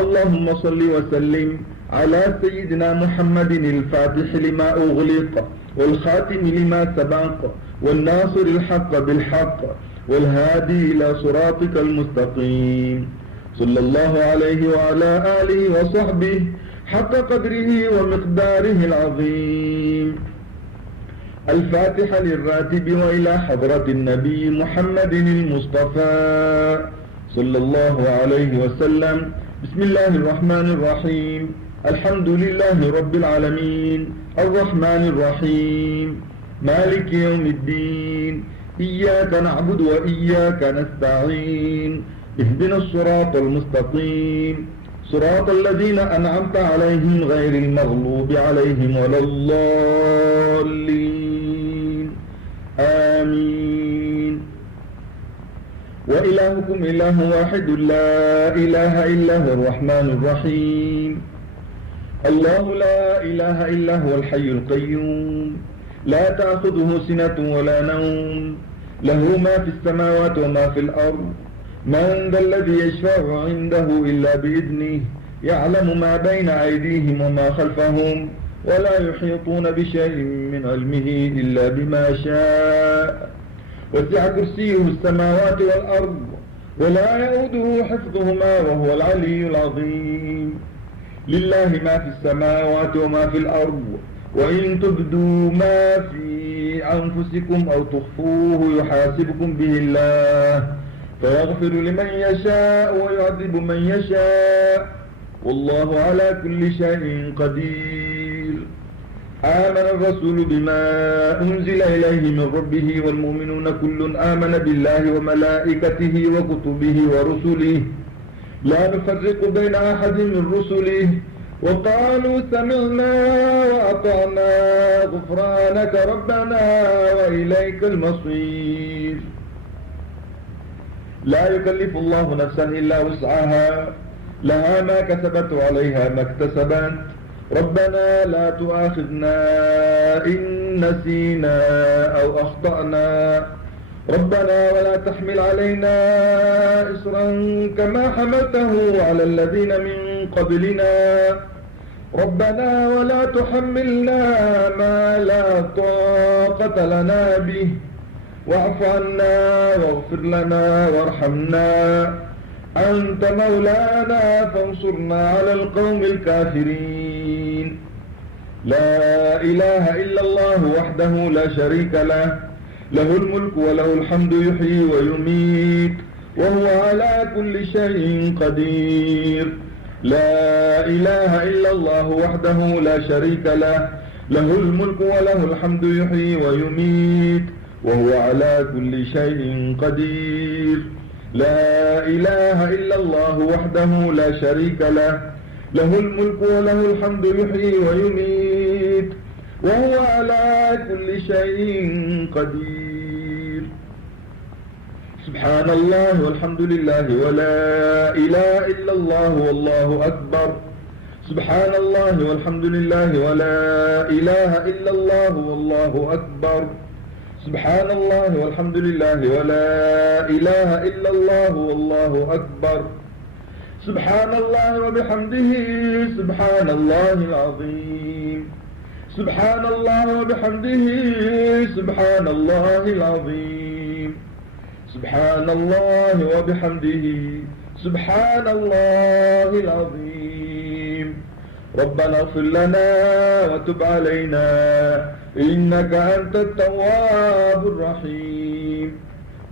اللهم صل وسلم على سيدنا محمد الفاتح لما أغلق والخاتم لما سبق والناصر الحق بالحق والهادي إلى صراطك المستقيم صلى الله عليه وعلى آله وصحبه حق قدره ومقداره العظيم. الفاتحة للراتب وإلى حضرة النبي محمد المصطفى صلى الله عليه وسلم. بسم الله الرحمن الرحيم. الحمد لله رب العالمين الرحمن الرحيم مالك يوم الدين إياك نعبد وإياك نستعين اهدنا الصراط المستقيم صراط الذين أنعمت عليهم غير المغلوب عليهم ولا الضالين آمين. وإلهكم إله واحد لا إله إلا هو الرحمن الرحيم. الله لا إله إلا هو الحي القيوم لا تأخذه سنة ولا نوم له ما في السماوات وما في الأرض. من ذا الذي يشفع عنده إلا بإذنه يعلم ما بين أيديهم وما خلفهم ولا يحيطون بشيء من علمه إلا بما شاء. وسع كرسيه السماوات والأرض ولا يؤوده حفظهما وهو العلي العظيم. لله ما في السماوات وما في الأرض وإن تبدوا ما في أنفسكم أو تخفوه يحاسبكم به الله فيغفر لمن يشاء ويعذب من يشاء والله على كل شيء قدير. آمن الرسول بما أنزل إليه من ربه والمؤمنون كل آمن بالله وملائكته وكتبه ورسله لا نفرق بين أحد من رسله وقالوا سمعنا وأطعنا غفرانك ربنا وإليك المصير. لا يكلف الله نفسا إلا وسعها لها ما كسبت وعليها ما اكتسبت. ربنا لا تؤاخذنا إن نسينا أو أخطأنا ربنا ولا تحمل علينا إصرا كما حملته على الذين من قبلنا ربنا ولا تحملنا ما لا طاقة لنا به واعف عنا واغفر لنا وارحمنا أنت مولانا فانصرنا على القوم الكافرين. لا إله إلا الله وحده لا شريك له له الملك وله الحمد يحيي ويميت وهو على كل شيء قدير. لا إله إلا الله وحده لا شريك له له الملك وله الحمد يحيي ويميت وهو على كل شيء قدير. لا إله إلا الله وحده لا شريك له له الملك وله الحمد يحيي ويميت وهو على كل شيء قدير. سبحان الله والحمد لله ولا إله إلا الله والله أكبر. سبحان الله والحمد لله ولا إله إلا الله والله أكبر. سبحان الله والحمد لله ولا إله إلا الله والله أكبر. سبحان الله وبحمده سبحان الله العظيم. سبحان الله وبحمده سبحان الله العظيم. سبحان الله وبحمده سبحان الله العظيم. ربنا اغفر لنا وتب علينا إنك أنت التواب الرحيم.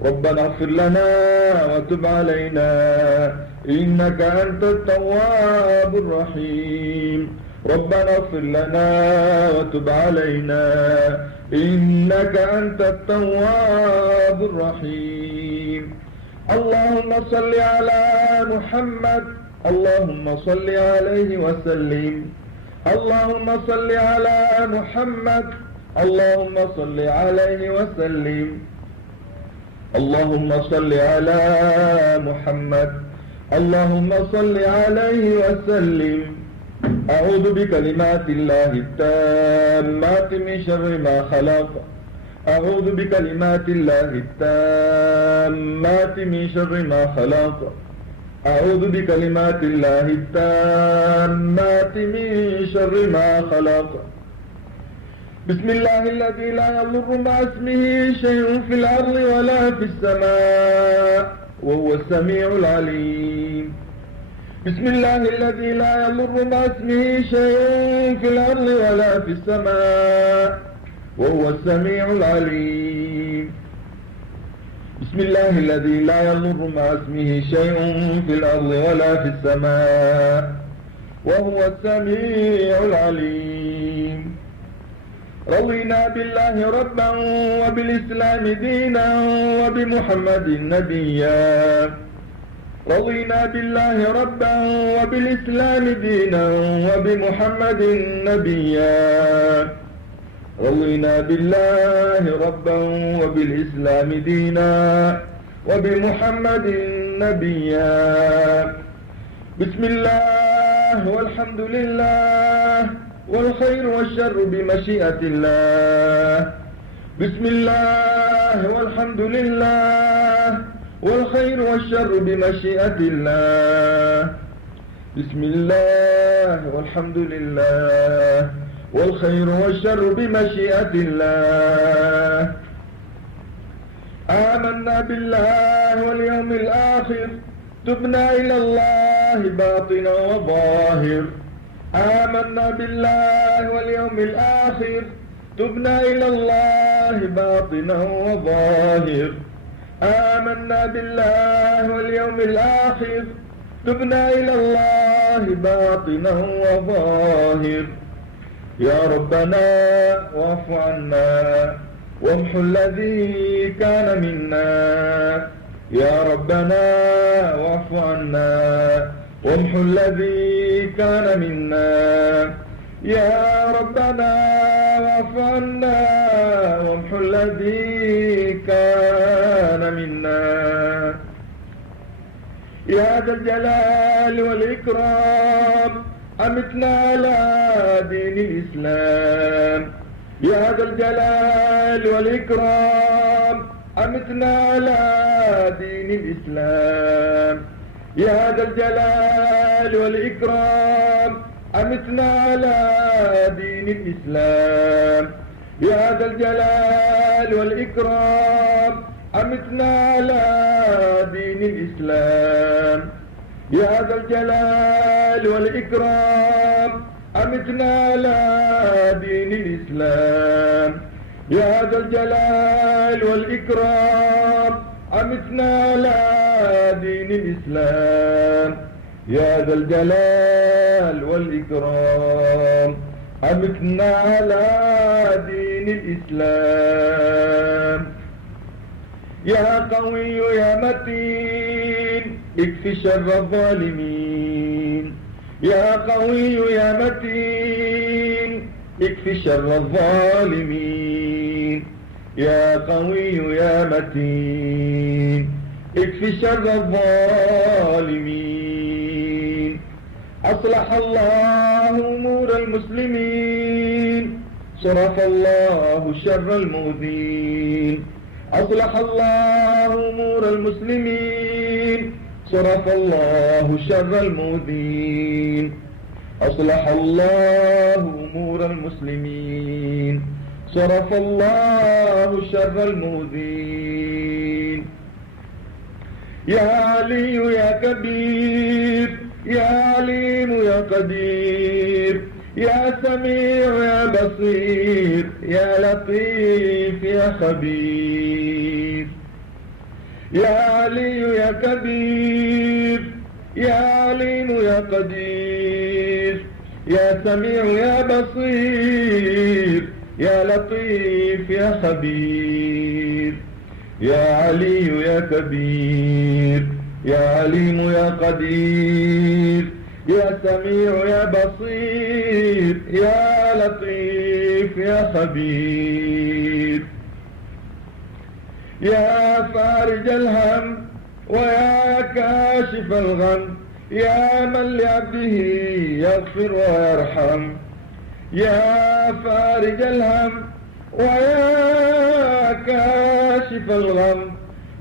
ربنا اغفر لنا وتب علينا إنك أنت التواب الرحيم. ربنا اغفر لنا وتب علينا إنك أنت التواب الرحيم. اللهم صل على محمد اللهم صل عليه وسلم. اللهم صل على محمد اللهم صل عليه وسلم. اللهم صل على محمد اللهم صل عليه وسلم. أعوذ بكلمات الله التامات من شر ما خلق. أعوذ بكلمات الله التامات من شر ما خلق. أعوذ بكلمات الله التامات من شر ما خلق. بسم الله الذي لا يضر مع اسمه شيء في الأرض ولا في السماء وهو السميع العليم. بسم الله الذي لا يضر مع اسمه شيء في الأرض ولا في السماء وهو السميع العليم. بسم الله الذي لا يضر مع اسمه شيء في الأرض ولا في السماء وهو السميع العليم. رضينا بالله ربا وبالإسلام دينا وبمحمد نبيا. رضينا بالله ربا وبالإسلام دينا وبمحمد نبيا. رضينا بالله ربا وبالإسلام دينا وبمحمد نبيا. بسم الله والحمد لله والخير والشر بمشيئة الله. بسم الله والحمد لله والخير والشر بمشيئة الله. بسم الله والحمد لله والخير والشر بمشيئة الله. آمنا بالله واليوم الآخر تبنا إلى الله باطنا وظاهر. آمنا بالله واليوم الآخر تبنا إلى الله باطنا وظاهر. آمنا بالله واليوم الآخر تبنا إلى الله باطنا وظاهر. يا ربنا واعف عنا وامحو الذي كان منا. يا ربنا واعف عنا وامحو الذي كان منا. يا ربنا واعف عنا وامحو الذي كان منا. يا ذا الجلال والإكرام أمتنا على دين الإسلام. يا ذا الجلال والإكرام أمتنا على دين الإسلام. يا ذا الجلال والإكرام أمتنا على دين الإسلام. يا ذا الجلال والإكرام أمتنا على دين الإسلام. يا ذا الجلال والإكرام أمتنا على دين الإسلام. يا ذا الجلال والإكرام أمتنا على دين الإسلام. يا ذا الجلال والإكرام أمتنا على دين الإسلام. يا قوي يا متين اكف شر الظالمين. يا قوي يا متين اكف شر الظالمين. يا قوي يا متين اكف شر الظالمين. أصلح الله أمور المسلمين صرف الله شر المؤذين. أصلح الله أمور المسلمين صرف الله شر المؤذين. أصلح الله أمور المسلمين صرف الله شر المؤذين. يا علي يا كبير يا عليم يا قدير يا سميع يا بصير يا لطيف يا خبير. يا علي يا كبير يا عليم يا قدير يا سميع يا بصير يا لطيف يا خبير. يا علي يا كبير يا عليم يا قدير يا سميع يا بصير يا لطيف يا خبير. يا فارج الهم ويا كاشف الغم يا من لعبده يغفر ويرحم. يا فارج الهم ويا كاشف الغم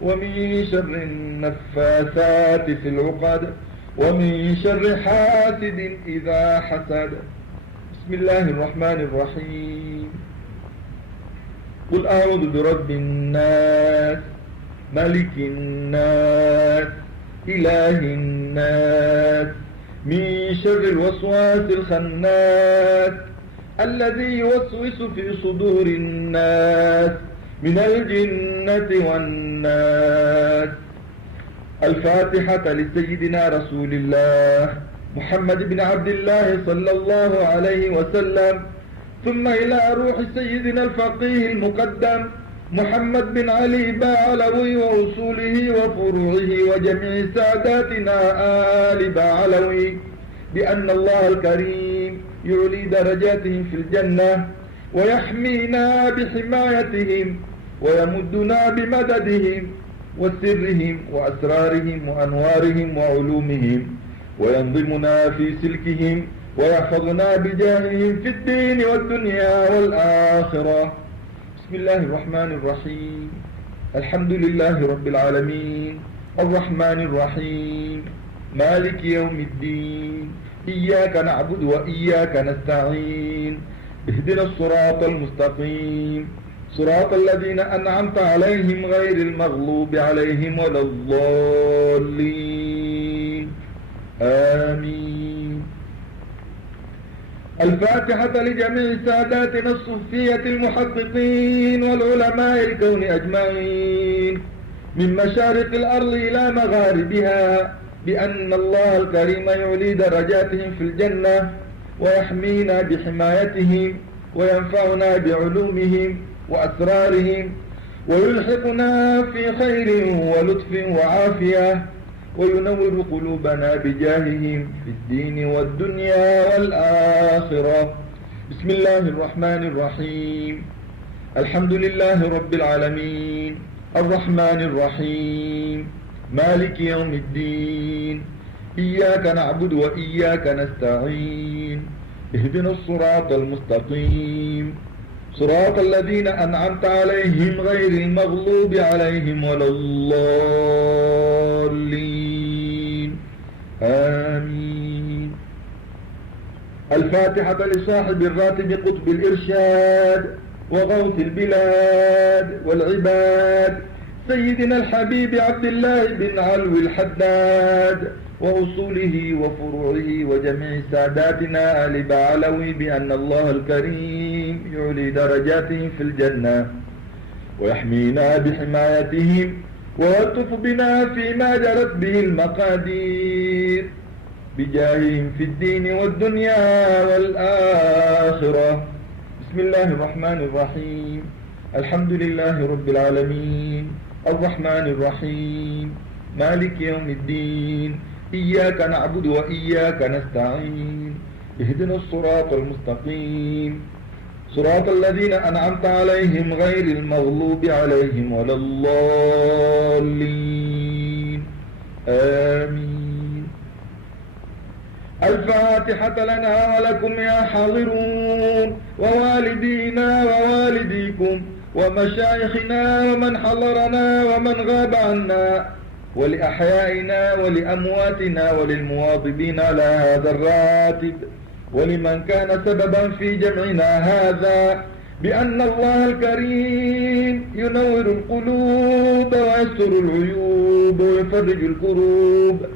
ومن شر النفاثات في العقد ومن شر حاسد إذا حسد. بسم الله الرحمن الرحيم. قل أعوذ برب الناس ملك الناس إله الناس من شر الوسواس الخناس الذي يوسوس في صدور الناس من الجنة والناس. الفاتحة لسيدنا رسول الله محمد بن عبد الله صلى الله عليه وسلم، ثم إلى روح سيدنا الفقيه المقدم محمد بن علي بعلوي وأصوله وفروعه وجميع ساداتنا آل بعلوي، بأن الله الكريم يعلي درجاتهم في الجنة ويحمينا بحمايتهم ويمدنا بمددهم وسرهم وأسرارهم وأنوارهم وعلومهم وينظمنا في سلكهم ويحفظنا بجاههم في الدين والدنيا والآخرة. بسم الله الرحمن الرحيم. الحمد لله رب العالمين الرحمن الرحيم مالك يوم الدين إياك نعبد وإياك نستعين اهدنا الصراط المستقيم صراط الذين أنعمت عليهم غير المغلوب عليهم ولا الضالين آمين. الفاتحة لجميع ساداتنا الصوفية المحققين والعلماء الكون أجمعين من مشارق الأرض إلى مغاربها، بأن الله الكريم يعلي درجاتهم في الجنة ويحمينا بحمايتهم وينفعنا بعلومهم وأسرارهم ويلحقنا في خير ولطف وعافية وينور قلوبنا بجاههم في الدين والدنيا والآخرة. بسم الله الرحمن الرحيم. الحمد لله رب العالمين الرحمن الرحيم مالك يوم الدين إياك نعبد وإياك نستعين اهدنا الصراط المستقيم صراط الذين أنعمت عليهم غير المغلوب عليهم ولا الضالين آمين. الفاتحة لصاحب الراتب قطب الإرشاد وغوث البلاد والعباد سيدنا الحبيب عبد الله بن علوي الحداد وأصوله وفروعه وجميع ساداتنا آل بعلوي، بأن الله الكريم يعلي درجاتهم في الجنة ويحمينا بحمايتهم ويلطف بنا فيما جرت به المقادير بجاههم في الدين والدنيا والآخرة. بسم الله الرحمن الرحيم. الحمد لله رب العالمين الرحمن الرحيم مالك يوم الدين إياك نعبد وإياك نستعين اهدنا الصراط المستقيم صراط الذين أنعمت عليهم غير المغلوب عليهم ولا الضالين آمين. الفاتحة لنا ولكم يا حاضرون ووالدينا ووالديكم ومشايخنا ومن حضرنا ومن غاب عنا ولأحيائنا ولأمواتنا وللمواظبين على هذا الراتب ولمن كان سببا في جمعنا هذا، بأن الله الكريم ينور القلوب ويستر العيوب ويفرج الكروب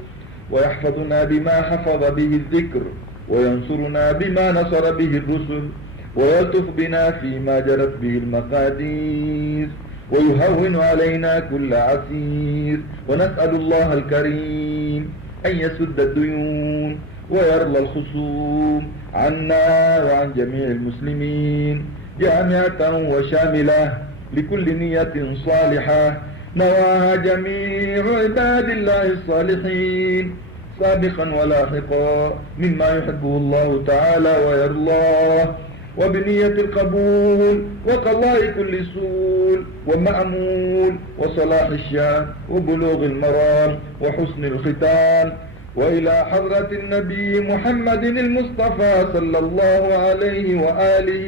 ويحفظنا بما حفظ به الذكر وينصرنا بما نصر به الرسل ويلطف بنا فيما جرت به المقادير ويهون علينا كل عسير. ونسأل الله الكريم أن يسد الديون ويرضى الخصوم عنا وعن جميع المسلمين جامعة وشاملة لكل نية صالحة نواها جميع عباد الله الصالحين سابقا ولاحقا مما يحبه الله تعالى ويرضاه، وبنية القبول وقضاء كل سؤل ومأمول وصلاح الشان وبلوغ المرام وحسن الختام، وإلى حضرة النبي محمد المصطفى صلى الله عليه وآله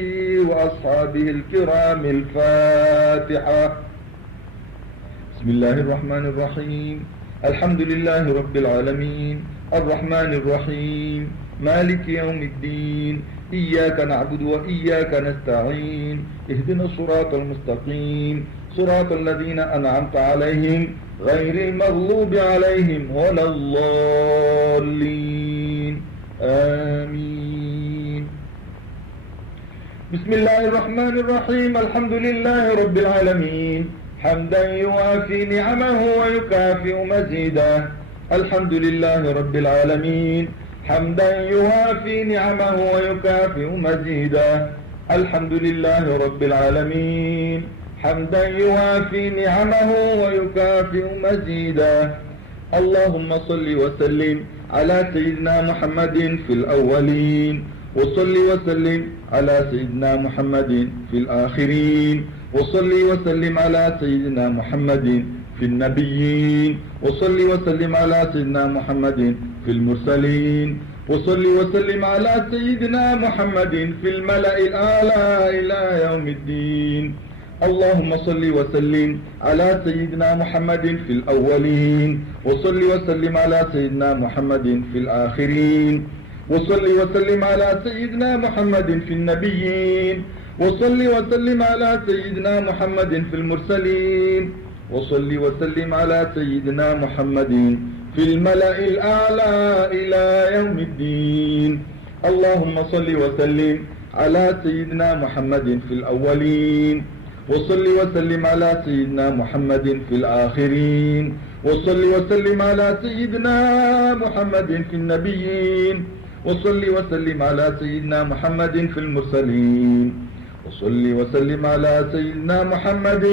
وأصحابه الكرام. الفاتحة. بسم الله الرحمن الرحيم الحمد لله رب العالمين الرحمن الرحيم مالك يوم الدين إياك نعبد وإياك نستعين اهدنا الصراط المستقيم صراط الذين أنعمت عليهم غير المغلوب عليهم ولا الضالين آمين. بسم الله الرحمن الرحيم الحمد لله رب العالمين حمدا يوافي نعمه ويكافئ مزيده. الحمد لله رب العالمين حمدا يوافي نعمه ويكافئ مزيده. الحمد لله رب العالمين حمدا يوافي نعمه ويكافئ مزيده. اللهم صل وسلم على سيدنا محمد في الأولين وصل وسلم على سيدنا محمد في الآخرين وصل وسلم على سيدنا محمد في النبيين وصل وسلم على سيدنا محمد في المرسلين وصل وسلم على سيدنا محمد في الملأ الأعلى إلى يوم الدين. اللهم صل وسلم على سيدنا محمد في الأولين وصل وسلم على سيدنا محمد في الآخرين وصل وسلم على سيدنا محمد في النبيين وصل وسلم على سيدنا محمد في المرسلين وصل وسلم على سيدنا محمد في الملأ الأعلى إلى يوم الدين. اللهم صل وسلم على سيدنا محمد في الأولين وصل وسلم على سيدنا محمد في الآخرين وصل وسلم على سيدنا محمد في النبيين وصل وسلم على سيدنا محمد في المرسلين وصل وسلم على سيدنا محمد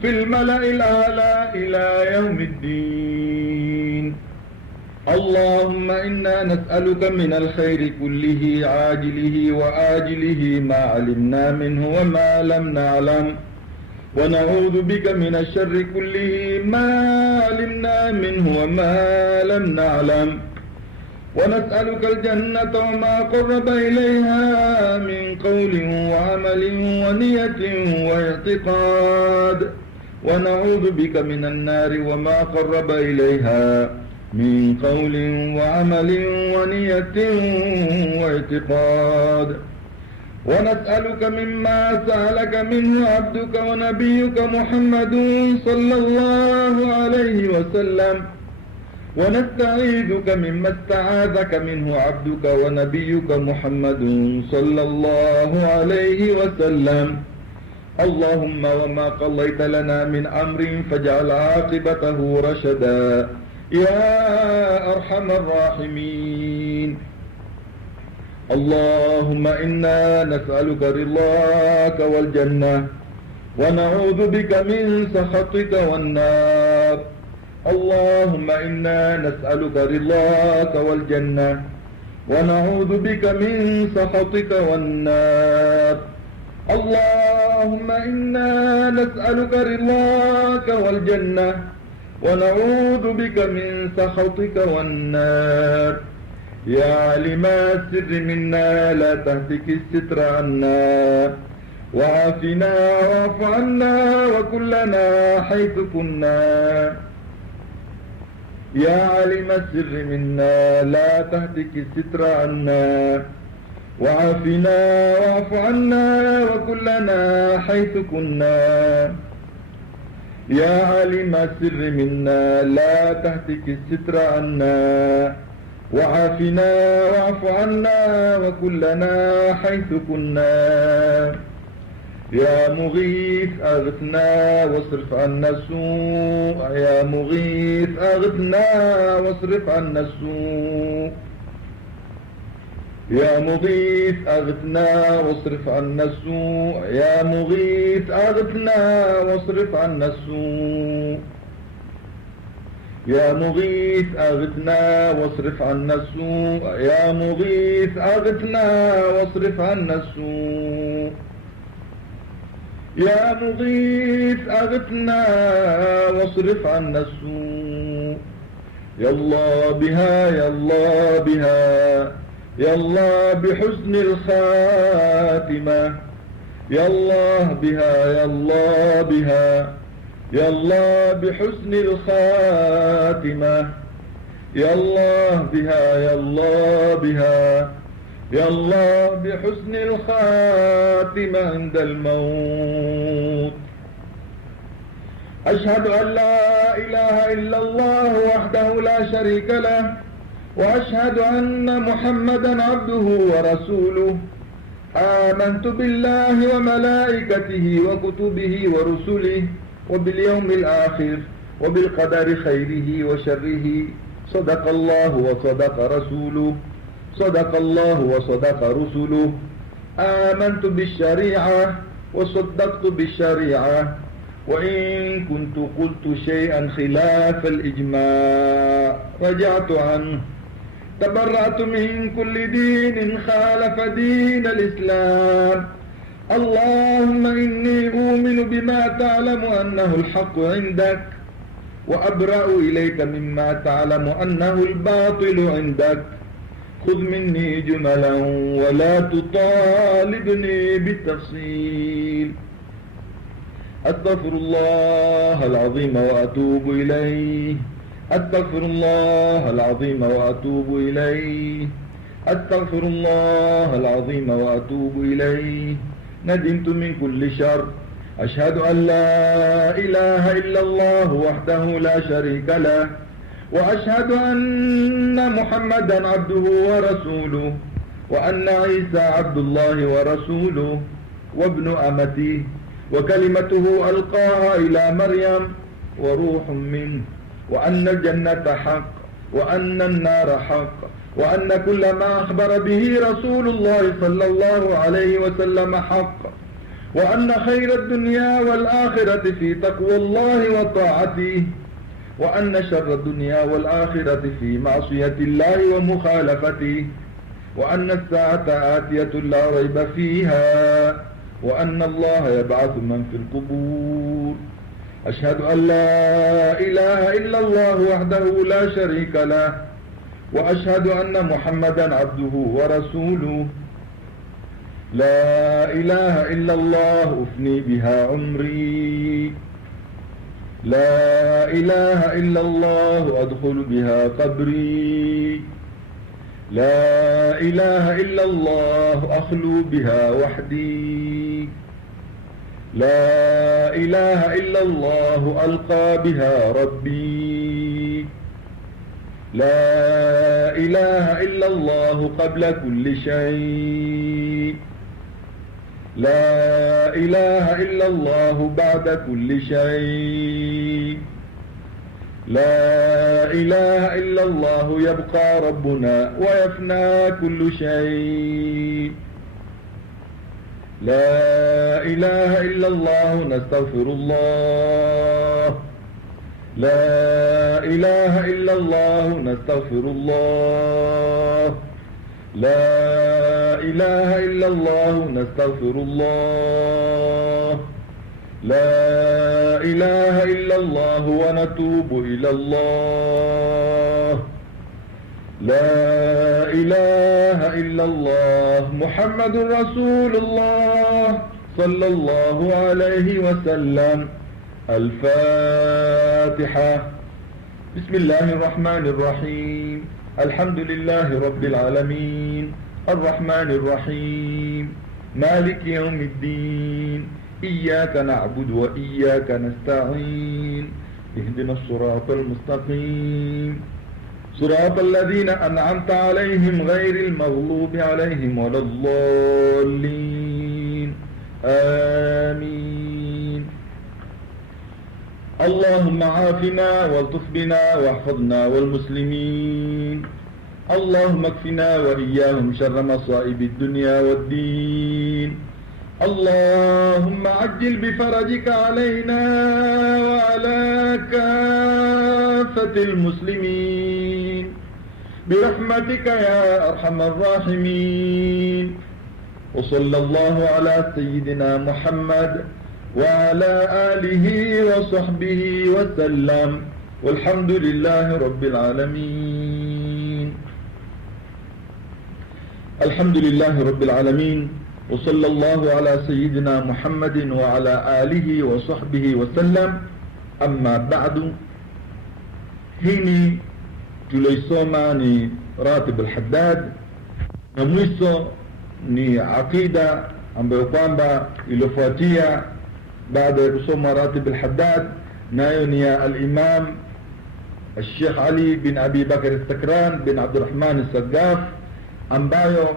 في الملأ الأعلى إلى يوم الدين. اللهم إنا نسألك من الخير كله عاجله وآجله ما علمنا منه وما لم نعلم ونعوذ بك من الشر كله ما علمنا منه وما لم نعلم ونسألك الجنة وما قرب إليها من قول وعمل ونية واعتقاد ونعوذ بك من النار وما قرب إليها من قول وعمل ونية واعتقاد ونسألك مما سألك منه عبدك ونبيك محمد صلى الله عليه وسلم ونستعيذك مما استعاذك منه عبدك ونبيك محمد صلى الله عليه وسلم. اللهم وما قضيت لنا من أمر فاجعل عاقبته رشدا يا أرحم الراحمين. اللهم إنا نسألك رضاك والجنة ونعوذ بك من سخطك والنار. اللهم إنا نسألك رضاك والجنة ونعوذ بك من سخطك والنار. اللهم إنا نسألك رضاك والجنة ونعوذ بك من سخطك والنار. يا عالم السر منا لا تهتك الستر عنا وعافنا واعف عنا وكلنا حيث كنا. يا عالم السر منا لا تهتك الستر عنا وعافنا واعف عنا وكلنا حيث كنا. يا عالم السر منا لا تهتك الستر عنا وعافنا واعف عنا وكلنا حيث كنا. يا مغيث أغثنا واصرف عنا السوء. يا مغيث أغثنا واصرف عنا السوء. يا مغيث أغثنا واصرف عنا السوء. يا مغيث أغثنا واصرف عنا السوء. يا مغيث أغثنا واصرف عنا السوء. يا مغيث أغثنا واصرف عنا السوء. يا مغيث أغثنا واصرف عنا السوء. يا الله بها يا الله بها يا الله بحسن الخاتمة. يا الله بها يا الله بها يا الله بحسن الخاتمة، يا الله بها، يا الله بها، يا الله بحسن الخاتمة عند الموت. أشهد أن لا إله إلا الله وحده لا شريك له، وأشهد أن محمدا عبده ورسوله. آمنت بالله وملائكته وكتبه ورسله وباليوم الآخر وبالقدر خيره وشره. صدق الله وصدق رسوله، صدق الله وصدق رسله. آمنت بالشريعة وصدقت بالشريعة، وإن كنت قلت شيئا خلاف الإجماع رجعت عنه. تبرأت من كل دين خالف دين الإسلام. اللهم إني أؤمن بما تعلم أنه الحق عندك، وأبرأ إليك مما تعلم أنه الباطل عندك. خذ مني جملا ولا تطالبني بالتفصيل. أستغفر الله العظيم وأتوب إليه، أستغفر الله العظيم وأتوب إليه، أستغفر الله العظيم وأتوب إليه. ندمت من كل شر. أشهد أن لا إله إلا الله وحده لا شريك له، وأشهد أن محمدا عبده ورسوله، وأن عيسى عبد الله ورسوله وابن أمته، وكلمته ألقاها إلى مريم وروح منه، وأن الجنة حق وأن النار حق، وأن كل ما أخبر به رسول الله صلى الله عليه وسلم حق، وأن خير الدنيا والآخرة في تقوى الله وطاعته، وأن شر الدنيا والآخرة في معصية الله ومخالفته، وأن الساعة آتية لا ريب فيها، وأن الله يبعث من في القبور. أشهد أن لا إله إلا الله وحده لا شريك له، وأشهد أن محمدا عبده ورسوله. لا إله إلا الله أفني بها عمري، لا إله إلا الله أدخل بها قبري، لا إله إلا الله أخلو بها وحدي، لا إله إلا الله ألقى بها ربي، لا إله إلا الله قبل كل شيء، لا إله إلا الله بعد كل شيء، لا إله إلا الله يبقى ربنا ويفنى كل شيء، لا إله إلا الله نستغفر الله، لا إله إلا الله نستغفر الله، لا إله إلا الله نستغفر الله، لا إله إلا الله ونتوب إلى الله، لا إله إلا الله محمد رسول الله صلى الله عليه وسلم. الفاتحة. بسم الله الرحمن الرحيم. الحمد لله رب العالمين، الرحمن الرحيم، مالك يوم الدين. إياك نعبد وإياك نستعين. اهدنا الصراط المستقيم، صراط الذين أنعمت عليهم غير المغلوب عليهم ولا الضالين. آمين. اللهم عافنا والطف بنا واحفظنا والمسلمين. اللهم اكفنا وإياهم شر مصائب الدنيا والدين. اللهم عجل بفرجك علينا وعلى كافة المسلمين برحمتك يا أرحم الراحمين. وصلى الله على سيدنا محمد وعلى آله وصحبه وسلم، والحمد لله رب العالمين. الحمد لله رب العالمين، وصلى الله على سيدنا محمد وعلى آله وصحبه وسلم. amma ba'du. Hii tuloisoma ni Ratib al-Haddad, na mwisho ni aqida ambayo kwamba iliyofuatia baada ya kusoma Ratib al-Haddad, nayo ni ya al-Imam الشيخ علي بن أبي بكر السكران بن عبد الرحمن السقاف, ambayo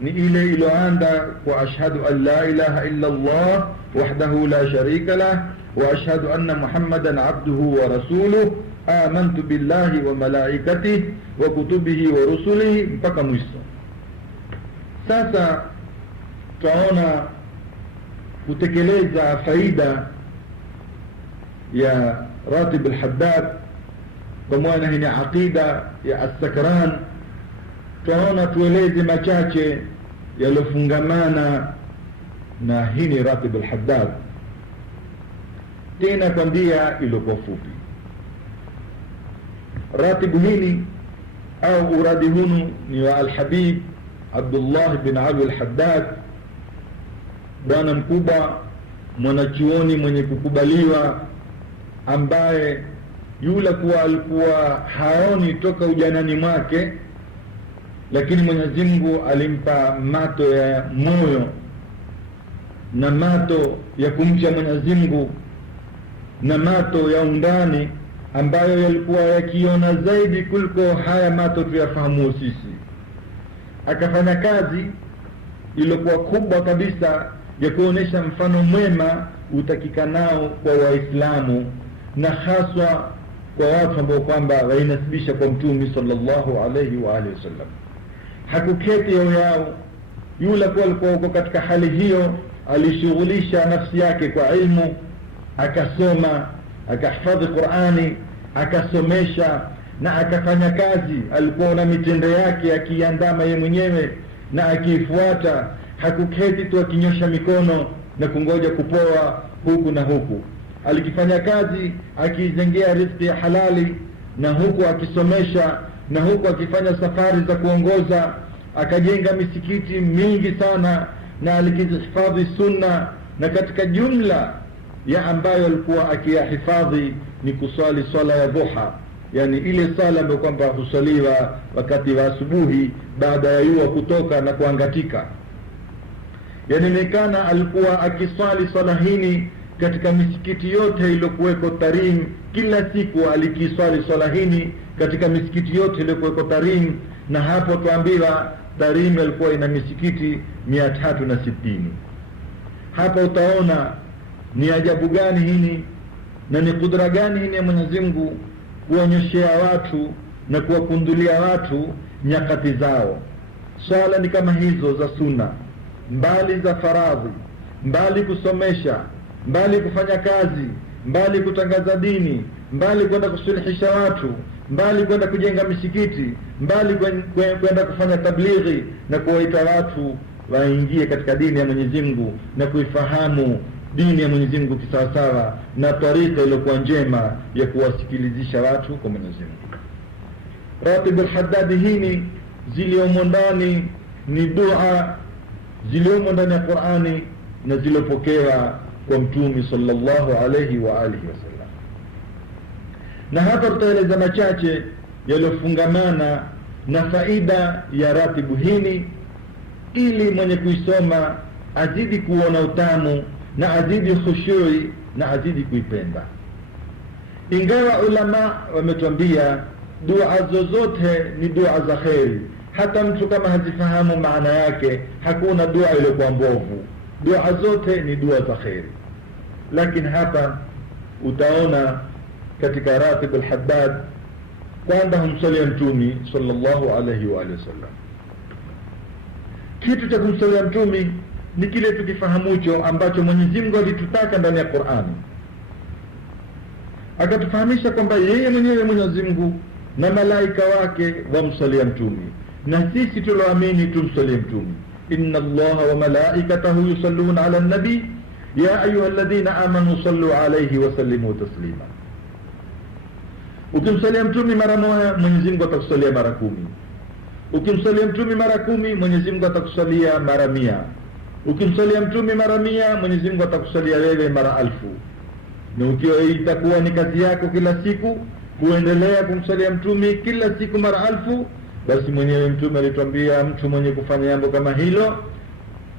ni ile iliyoanza kwa ashhadu an la ilaha illa Allah wahdahu la sharika lah wa ashhadu anna Muhammadan abduhu wa rasuluhu amantu billahi wa malaikatihi wa kutubihi wa rusulihi mpaka mwisho. Sasa tutaona kutekeleza faida ya Ratib al-Haddad kwa maana hii ni aqida ya as-Sakran. Tunaona tueleze machache yalofungamana na hii ni Ratib al-Haddad, tena kwa njia iliyokuwa fupi. Ratibu hili au uradi hunu ni wa al-Habib Abdullah bin Ali al-Haddad, bwana mkubwa, mwanachuoni mwenye kukubaliwa, ambaye yule kuwa alikuwa haoni toka ujanani mwake, lakini Mwenyezi Mungu alimpa mato ya moyo na mato ya kumcha Mwenyezi Mungu na mato ya undani ambayo yalikuwa yakiona zaidi kuliko haya mato tuyafahamu sisi. Akafanya kazi iliyokuwa kubwa kabisa ya kuonesha mfano mwema utakikanao kwa Waislamu, na haswa kwa watu ambao kwamba wainasibisha kwa Mtume sallallahu alayhi wa alihi wasallam. Hakuketi yao yule kwa alikuwa uko katika hali hiyo, alishughulisha nafsi yake kwa ilmu, akasoma, akahifadhi Qur'ani, akasomesha na akafanya kazi. Alikuwa na mitendo yake akiandama yeye mwenyewe na akifuata. Hakuketi tu akinyosha mikono na kungoja kupoa huku na huku. Alikifanya kazi akizengea riziki ya halali, na huku akisomesha, na huku akifanya safari za kuongoza. Akajenga misikiti mingi sana na alikihifadhi sunna, na katika jumla ya ambayo alikuwa akiyahifadhi ni kusali swala ya dhuha, yani ile sala ambayo kwamba husaliwa wakati wa asubuhi baada ya jua kutoka na kuangatika. Yani nekana alikuwa akiswali swala hini katika misikiti yote iliyokuweko Tarim. Kila siku alikiswali swala hini katika misikiti yote iliyokuweko Tarim, na hapo tuambiwa Tarim ilikuwa ina misikiti 360. Hapa utaona ni ajabu gani hini na ni kudra gani hini ya Mwenyezi Mungu kuonyeshea watu na kuwakundulia watu nyakati zao. Swala ni kama hizo za sunna, mbali za faradhi, mbali kusomesha, mbali kufanya kazi, mbali kutangaza dini, mbali kwenda kusuluhisha watu, mbali kwenda kujenga misikiti, mbali kwenda kufanya tablighi na kuwaita watu waingie katika dini ya Mwenyezi Mungu na kuifahamu dini ya Mwenyezi Mungu kisawasawa, na tarika iliyokuwa njema ya kuwasikilizisha watu kwa Mwenyezi Mungu. Ratib al-Haddad hini ziliomo ndani ni dua ziliomo ndani ya Qur'ani na zilopokewa kwa Mtume sallallahu alayhi wa alihi wasallam. Na hapa tutaeleza machache yaliyofungamana na faida ya ratibu hini, ili mwenye kuisoma azidi kuona utamu na azidi khushui na azidi kuipenda. Ingawa ulama wametuambia dua zozote ni dua za kheri, hata mtu kama hazifahamu maana yake hakuna dua iliyokuwa mbovu, dua zote ni dua za kheri. Lakini hapa utaona katika Ratib al-Haddad kwamba humsalia Mtume sallallahu alayhi wa sallam. Kitu cha kumsalia Mtume ni kile tukifahamucho ambacho Mwenyezi Mungu alitutaka ndani ya Qur'ani, akatufahamisha kwamba yeye mwenyewe Mwenyezi Mungu na malaika wake wamsalia Mtume, na sisi tuloamini tumsalie Mtume. Inna Allaha wa malaikatahu yusalluna ala nabi ya ayyuhalladhina amanu sallu alayhi wa sallimu taslima. Ukimsalia Mtume mara moja, Mwenyezi Mungu atakusalia mara 10. Ukimsalia Mtume mara 10, Mwenyezi Mungu atakusalia mara 100. Ukimsalia Mtume mara 100, Mwenyezi Mungu atakusalia wewe mara 1000. na ukiwa itakuwa ni kazi yako kila siku kuendelea kumsalia mtume kila siku mara 1000, basi mwenyewe mtume alituambia mtu mwenye kufanya jambo kama hilo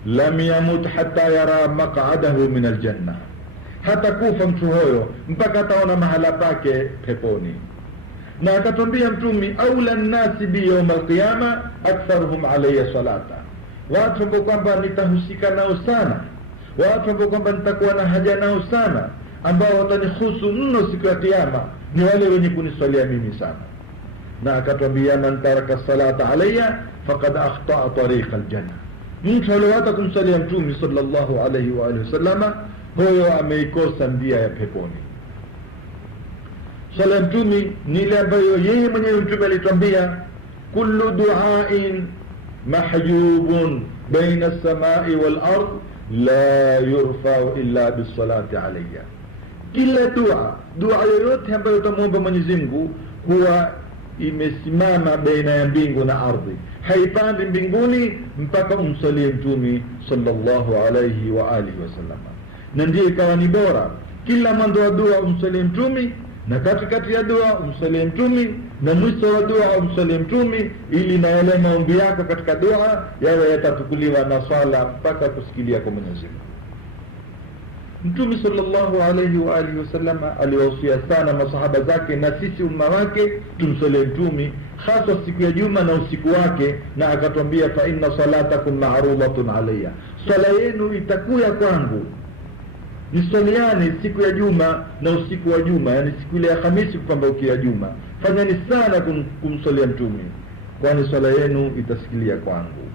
lam yamut hatta yara maq'adahu min aljanna, hata kufa mtu huyo mpaka ataona mahala pake peponi. Na akatwambia mtume aula nnasi bi yawm alqiyama aktharuhum alayya salata, watu ambao kwamba nitahusika nao sana, watu ambao kwamba nitakuwa na haja nao sana, ambao watanihusu mno siku ya kiyama ni wale wenye kuniswalia mimi sana. Na akatwambia man taraka salata alayya faqad akhta'a tariq aljanna, mtu aliyewata kumsalia mtume sallallahu alayhi wa alihi wasallama huyo ameikosa njia ya peponi. Sala mtume ni ile ambayo yeye mwenyewe mtume alitwambia kullu du'ain mahjubun baina as-sama'i wal ard la yurfa'u illa bis-salati alayya, kila dua yoyote ambayo utamwomba Mwenyezi Mungu huwa imesimama baina ya mbingu na ardhi, haipandi mbinguni mpaka umsalie mtume sallallahu alayhi wa alihi wasallam. Na ndiye ikawa ni bora kila mwanzo wa dua umsalie mtume, na katikati ya dua umsalie mtume, na mwisho wa dua umsalie mtume, ili na yale maombi yako katika dua yawe yatatukuliwa na swala mpaka kusikilia kwa Mwenyezi Mungu. Mtume sallallahu alayhi wa alihi wasallam aliwahusia sana masahaba zake na sisi umma wake tumsalie mtume, hasa siku ya Juma na usiku wake, na akatwambia fa inna salatakum ma'rudatun alayya, swala yenu itakuya kwangu. Nisaliani siku ya Juma na usiku wa Juma, yani siku ile ya Hamisi kupambakia Juma, fanyeni sana kumsalia mtume, kwani swala yenu itasikilia kwangu.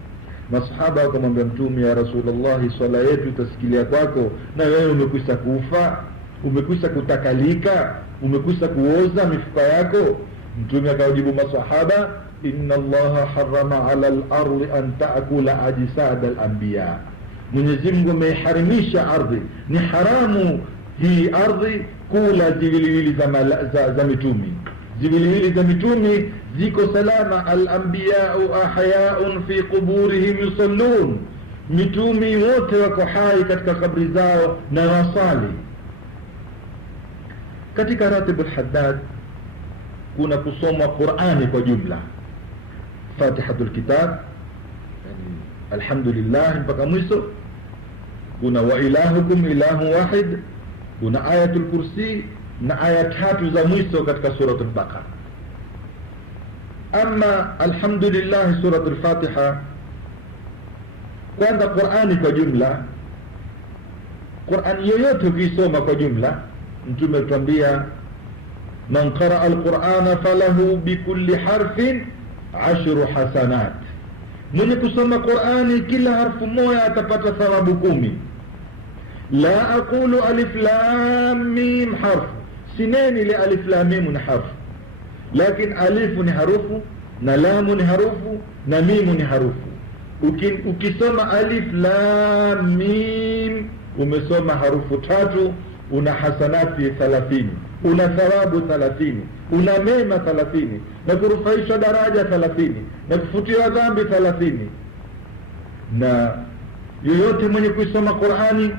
Masahaba wakamwambia mtume, ya Rasulullah, swala yetu itasikilia kwako na wewe umekwisha kufa, umekwisha kutakalika, umekwisha kuoza mifupa yako? Mtume akawajibu masahaba, inna Allaha harrama ala al-ardi an ta'kula ajsad al-anbiya, Mwenyezi Mungu ameharimisha ardhi, ni haramu hii ardhi kula ziwiliwili za mitume. Ziwiliwili za mitume ziko salama, al-anbiya'u ahya'un fi quburihim yusallun, mitume wote wako hai katika kabri zao na wasali. Katika Ratibul Haddad kuna kusoma Qur'ani kwa jumla, Fatihatul Kitab, yani alhamdulillah mpaka mwisho. Kuna wa ilahukum ilahu wahid, kuna ayatul kursi na aya 3 za mwisho katika suratul Baqara. Ama alhamdulillah suratul Fatiha, kwanza Qur'ani kwa jumla, Qur'ani yoyote ukisoma kwa jumla, mtume atuambia man qara'a al-Qur'ana falahu bikulli harfin 10 hasanat, mwenye kusoma Qur'ani kila harfu moja atapata thawabu 10. La aqulu alif lam mim harf, sineni li alif lam mim ni harfu, lakini alifu ni harufu na lamu ni harufu na mimu ni harufu. Ukisoma alif lam mim umesoma harufu 3, una hasanati 30, una thawabu 30, una mema 30, na kurufaisha daraja 30, na kufutiwa dhambi 30. Na yoyote mwenye kusoma Qur'ani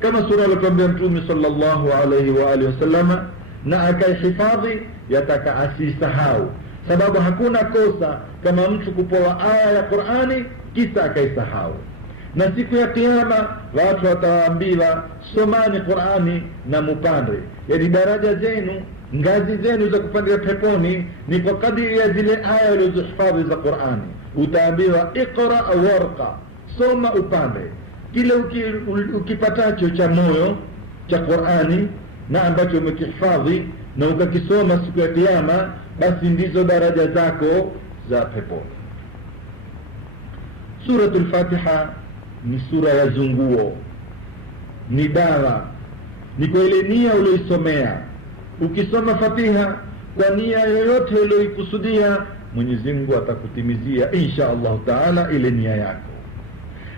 kama sura aliyotuambia Mtume sallallahu alayhi wa alihi wasallama, na akaihifadhi, yataka asisahau, sababu hakuna kosa kama mtu kupoa aya ya Qur'ani kisha akaisahau. Na siku ya kiyama watu wataambiwa somani Qur'ani na mupande, yani daraja zenu, ngazi zenu za kupandia peponi ni kwa kadiri ya zile aya ulizihifadhi za Qur'ani. Utaambiwa iqra warqa, soma upande kile ukipatacho cha moyo cha Qur'ani na ambacho umekihifadhi na ukakisoma siku ya kiyama, basi ndizo daraja zako za peponi. Suratul Fatiha ni sura ya zunguo, ni dawa, ni kwa ile nia uliyoisomea. Ukisoma Fatiha kwa nia yoyote uliyoikusudia, Mwenyezi Mungu atakutimizia insha Allah Taala ile nia yako.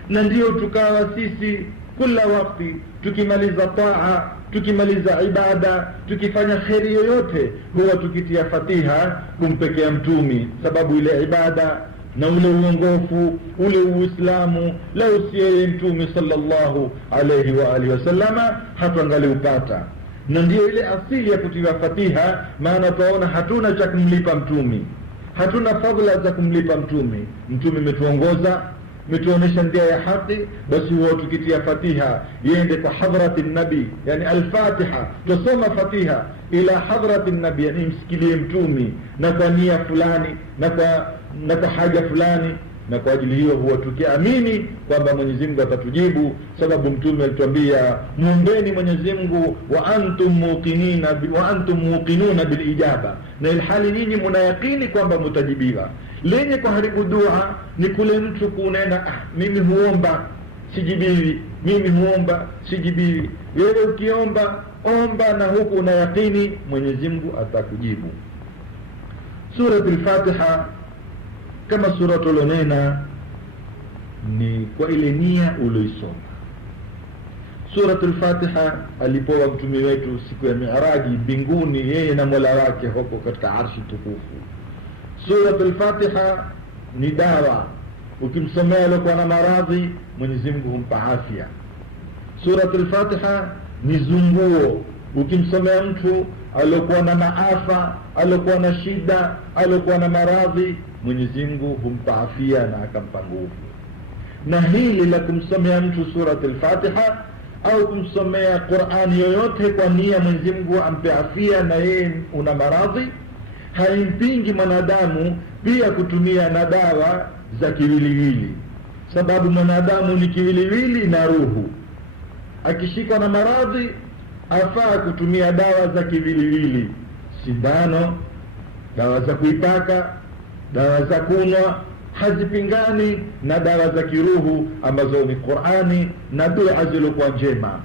Na ndio tukawa sisi kila wakati tukimaliza taa, tukimaliza ibada, tukifanya kheri yoyote, huwa tukitia Fatiha kumpekea mtumi, sababu ile ibada na ule uongofu, ule Uislamu, lau si yeye Mtume sallallahu alayhi wa alihi wasallama hatangaliupata. Na ndio ile asili ya kutiwa Fatiha, maana tunaona hatuna cha kumlipa Mtume, hatuna fadhila za kumlipa Mtume. Mtume umetuongoza, umetuonesha njia ya haki, basi huwa tukitia Fatiha yende kwa hadrati nabi, yani al-Fatiha, tusoma Fatiha ila hadrati nabi, yani msikilie Mtume na kwa nia fulani na kwa haja fulani, na kwa ajili hiyo huwa tukiamini kwamba Mwenyezi Mungu atatujibu, sababu Mtume alituambia muombeni Mwenyezi Mungu wa antum muqinuna bil ijaba, na ilhali nyinyi mnayakini kwamba mtajibiwa. Lenye kuharibu dua ni kule mtu kunena mimi huomba sijibiwi, mimi huomba sijibiwi. Wewe ukiomba omba na huku unayakini Mwenyezi Mungu atakujibu. Suratul Fatiha kama sura tulonena ni kwa ile nia uloisoma. Suratul Fatiha alipowa Mtume wetu siku ya Mi'raji mbinguni, yeye na Mola wake huko katika arshi tukufu. Suratul Fatiha ni dawa, ukimsomea alikuwa na maradhi Mwenyezi Mungu humpa afya. Suratul Fatiha ni zunguo, ukimsomea mtu alikuwa na maafa, alikuwa na shida, alikuwa na maradhi, Mwenyezi Mungu humpa afya na akampa nguvu. Na hili la kumsomea mtu suratul Fatiha au kumsomea Qur'ani yoyote kwa nia Mwenyezi Mungu ampe afya na yeye una maradhi, haimpingi mwanadamu pia kutumia na dawa za kiwiliwili, sababu mwanadamu ni kiwiliwili na ruhu. Akishikwa na maradhi afaa kutumia dawa za kiwiliwili, sindano, dawa za kuipaka, dawa za kunywa, hazipingani na dawa za kiruhu ambazo ni Qur'ani na dua zilizokuwa njema.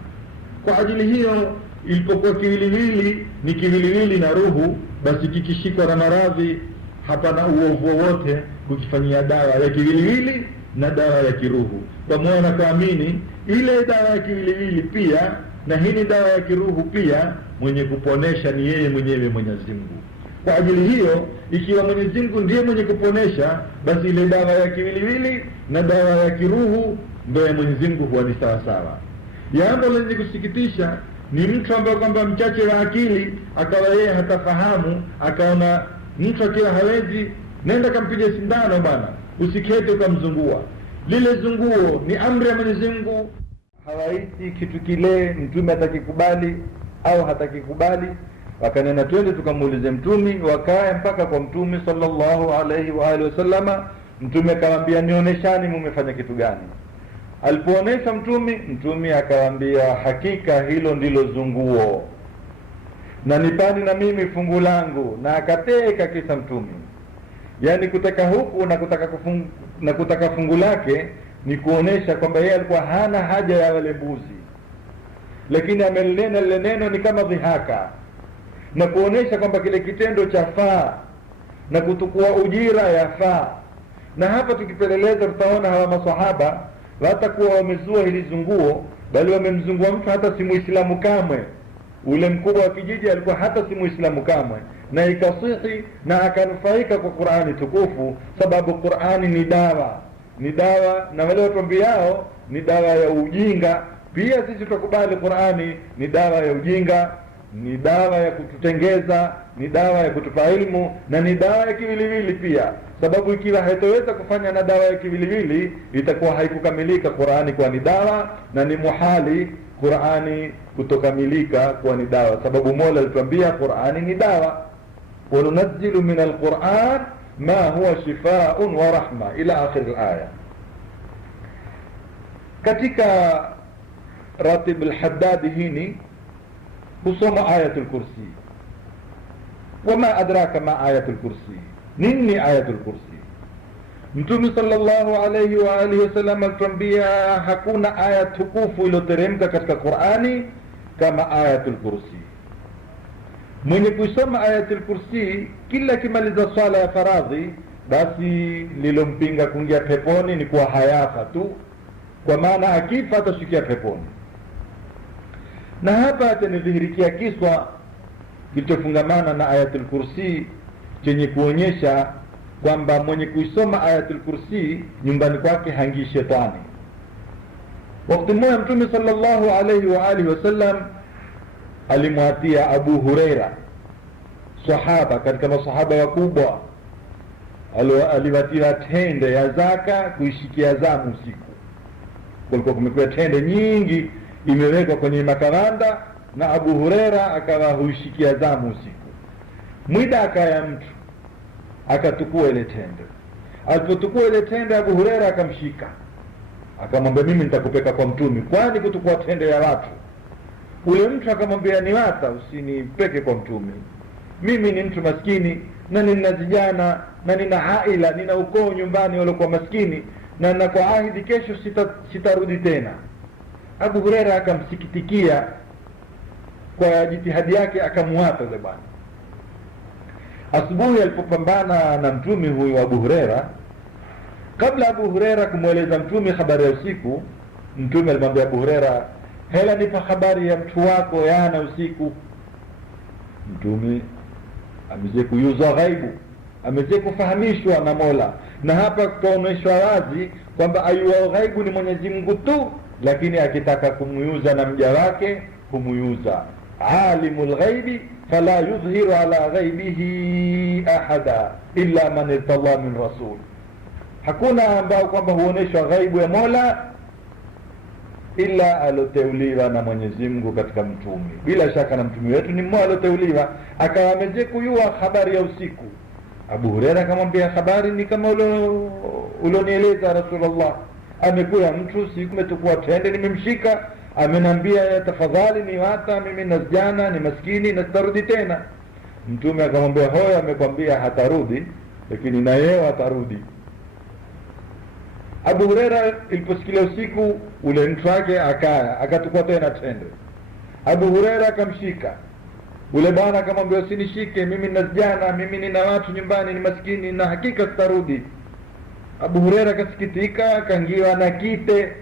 Kwa ajili hiyo ilipokuwa kiwiliwili ni kiwiliwili na ruhu, basi kikishikwa na maradhi hapana uovu wowote kukifanyia dawa ya kiwiliwili na dawa ya kiruhu. Pamoja na kuamini ile dawa ya kiwiliwili pia na hii dawa ya kiruhu pia, mwenye kuponesha ni yeye mwenyewe Mwenyezi Mungu. Kwa ajili hiyo ikiwa Mwenyezi Mungu ndiye mwenye kuponesha, basi ile dawa ya kiwiliwili na dawa ya kiruhu ndio ya Mwenyezi Mungu huwa ni sawa sawa. Jambo lenye kusikitisha ni mtu ambaye kwamba mchache wa akili akawa yeye hatafahamu, akaona mtu akiwa hawezi, nenda kampige sindano bana, usikete kumzungua. Lile zunguo ni amri ya Mwenyezi Mungu, hawaiti kitu kile Mtume atakikubali au hatakikubali. Wakanena twende tukamuulize Mtume, wakae mpaka kwa Mtume sallallahu alayhi wa alihi wasallama. Mtume akamwambia nioneshani mumefanya kitu gani. Alipoonesha Mtume akamwambia hakika hilo ndilo zunguo, na nipani na mimi fungu langu, na akateka kisa Mtume. Yani kutaka huku na kutaka fungu lake ni kuonesha kwamba yeye alikuwa hana haja ya wale mbuzi, lakini amelena lile neno ni kama dhihaka, na kuonesha kwamba kile kitendo cha faa na kutukua ujira ya faa. Na hapa tukipeleleza tutaona hawa maswahaba watakuwa wamezua hili zunguo, bali wamemzungua mtu hata si Muislamu kamwe. Ule mkubwa wa kijiji alikuwa hata si Muislamu kamwe, na ikasihi na akanufaika kwa Qur'ani tukufu, sababu Qur'ani ni dawa, na wale watu ambiao ni dawa ya ujinga. Pia sisi tukubali Qur'ani ni dawa ya ujinga, ni dawa ya kututengeza, ni dawa ya kutupa ilmu, na ni dawa ya kiwiliwili pia, sababu ikiwa haitoweza kufanya na dawa ya kiwiliwili itakuwa haikukamilika Qur'ani kwa ni dawa, na ni muhali Qur'ani kutokamilika kwa ni dawa, sababu Mola alituambia Qur'ani ni dawa, wa nunazzilu min al-Qur'an ma huwa shifaa'un wa rahma ila akhir al-aya. Katika Ratib al-Haddad hini kusoma ayatul kursi. Wama adraka ma ayatul kursi, nini ayatul kursi? Mtume sallallahu alayhi wa alihi wasallam alituambia hakuna aya tukufu iliyoteremka katika Qur'ani kama ayatul kursi. Mwenye kusoma ayatul kursi kila kimaliza swala ya faradhi, basi lilompinga kuingia peponi ni kuwa hayafa tu, kwa maana akifa atashikia peponi. Na hapa atanidhihirikia kiswa kilichofungamana na ayatul kursi chenye kuonyesha kwamba mwenye kuisoma ayatul kursi nyumbani kwake hangii shetani. Wakati mmoja Mtume sallallahu alayhi wa alihi wasallam alimwatia Abu Huraira, sahaba katika masahaba wakubwa, aliwatia tende ya zaka kuishikia zamu usiku. Kulikuwa kumekuwa tende nyingi imewekwa kwenye makawanda, na Abu Huraira akawa huishikia zamu usiku. Mwida akaya mtu akatukua ile tende. Alipotukua ile tende, Abu Huraira akamshika, akamwambia, mimi nitakupeka kwa Mtume, kwani kutukua tende ya watu? Ule mtu akamwambia, niwata, usinipeke kwa Mtume, mimi ni mtu maskini na nina vijana na nina aila, nina ukoo nyumbani waliokuwa maskini, na nakuahidi kesho sitarudi tena. Abu Huraira akamsikitikia kwa jitihadi yake, akamuata yule bwana. Asubuhi alipopambana na Mtume huyu Abu Huraira, kabla Abu Huraira kumweleza Mtume habari ya usiku, Mtume alimwambia Abu Huraira, hela nipa habari ya mtu wako yana usiku. Mtume ameze kuyuzwa ghaibu, ameze kufahamishwa na Mola, na hapa kuonyeshwa wazi kwamba ayuwa ghaibu ni Mwenyezi Mungu tu, lakini akitaka kumuyuza na mja wake humuyuza. Alimul ghaibi fala yudhiru ala ghaibihi ahada illa man irtadha min rasul. Hakuna ambao kwamba huoneshwa ghaibu ya Mola ila aloteuliwa na Mwenyezi Mungu katika mtume. Bila shaka na mtume wetu ni mmoja aloteuliwa, akawa ameje kujua habari ya usiku. Abu Huraira akamwambia, habari ni kama ulionieleza Rasulullah, amekuja mtu usiku, umetukua tende, nimemshika, amenambia tafadhali niwata, mimi nazjana, ni maskini na sitarudi tena. Mtume akamwambia, hoyo amekwambia hatarudi, lakini na yeye atarudi. Abu Huraira iliposikia usiku ule mtu wake akatukua tena tende. Abu Huraira akamshika ule bwana, akamwambia, usinishike, mimi nazjana, mimi nina watu nyumbani, ni maskini na hakika sitarudi. Abu Huraira akasikitika, akaingiwa na kite,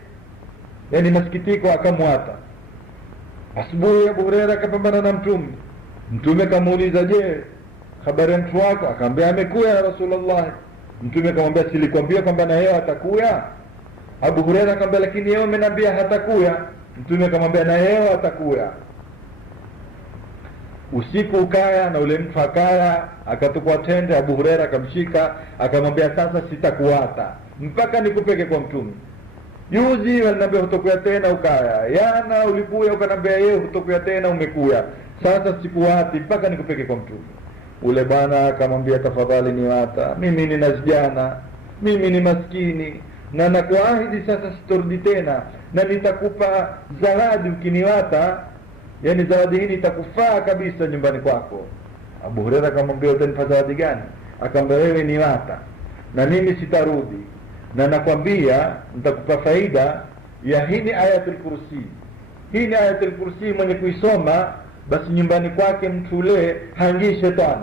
yani masikitiko, akamwata. Asubuhi Abu Huraira akapambana na Mtume. Mtume akamuuliza, je, habari ya mtu wako? Akamwambia, amekuja ya Rasulullah. Mtume akamwambia, silikwambia kwamba na yeye atakuya? Abu Huraira akamwambia, lakini yeye ameniambia hatakuya. Mtume akamwambia, na yeye atakuya. Usiku ukaya na ule mtu akaya, akatukua tende. Abu Huraira akamshika, akamwambia, sasa sitakuata mpaka nikupeke kwa Mtume. Juzi waliniambia hutokuya tena, ukaya. Yana ulikuya ukanambia yeye hutokuya tena, umekuya. Sasa sikuati mpaka nikupeke kwa Mtume. Ule bwana akamwambia, tafadhali niwata, mimi ni nazjana, mimi ni maskini, na nakuahidi sasa sitorudi tena, na nitakupa zawadi ukiniwata, yani zawadi hii itakufaa kabisa nyumbani kwako. Abu Huraira akamwambia, utanipa zawadi gani? Akamwambia, wewe niwata na mimi sitarudi, na nakwambia nitakupa faida ya hii ayatul kursi. Hii ni ayatul kursi, mwenye kuisoma basi nyumbani kwake mtu ule hangii shetani.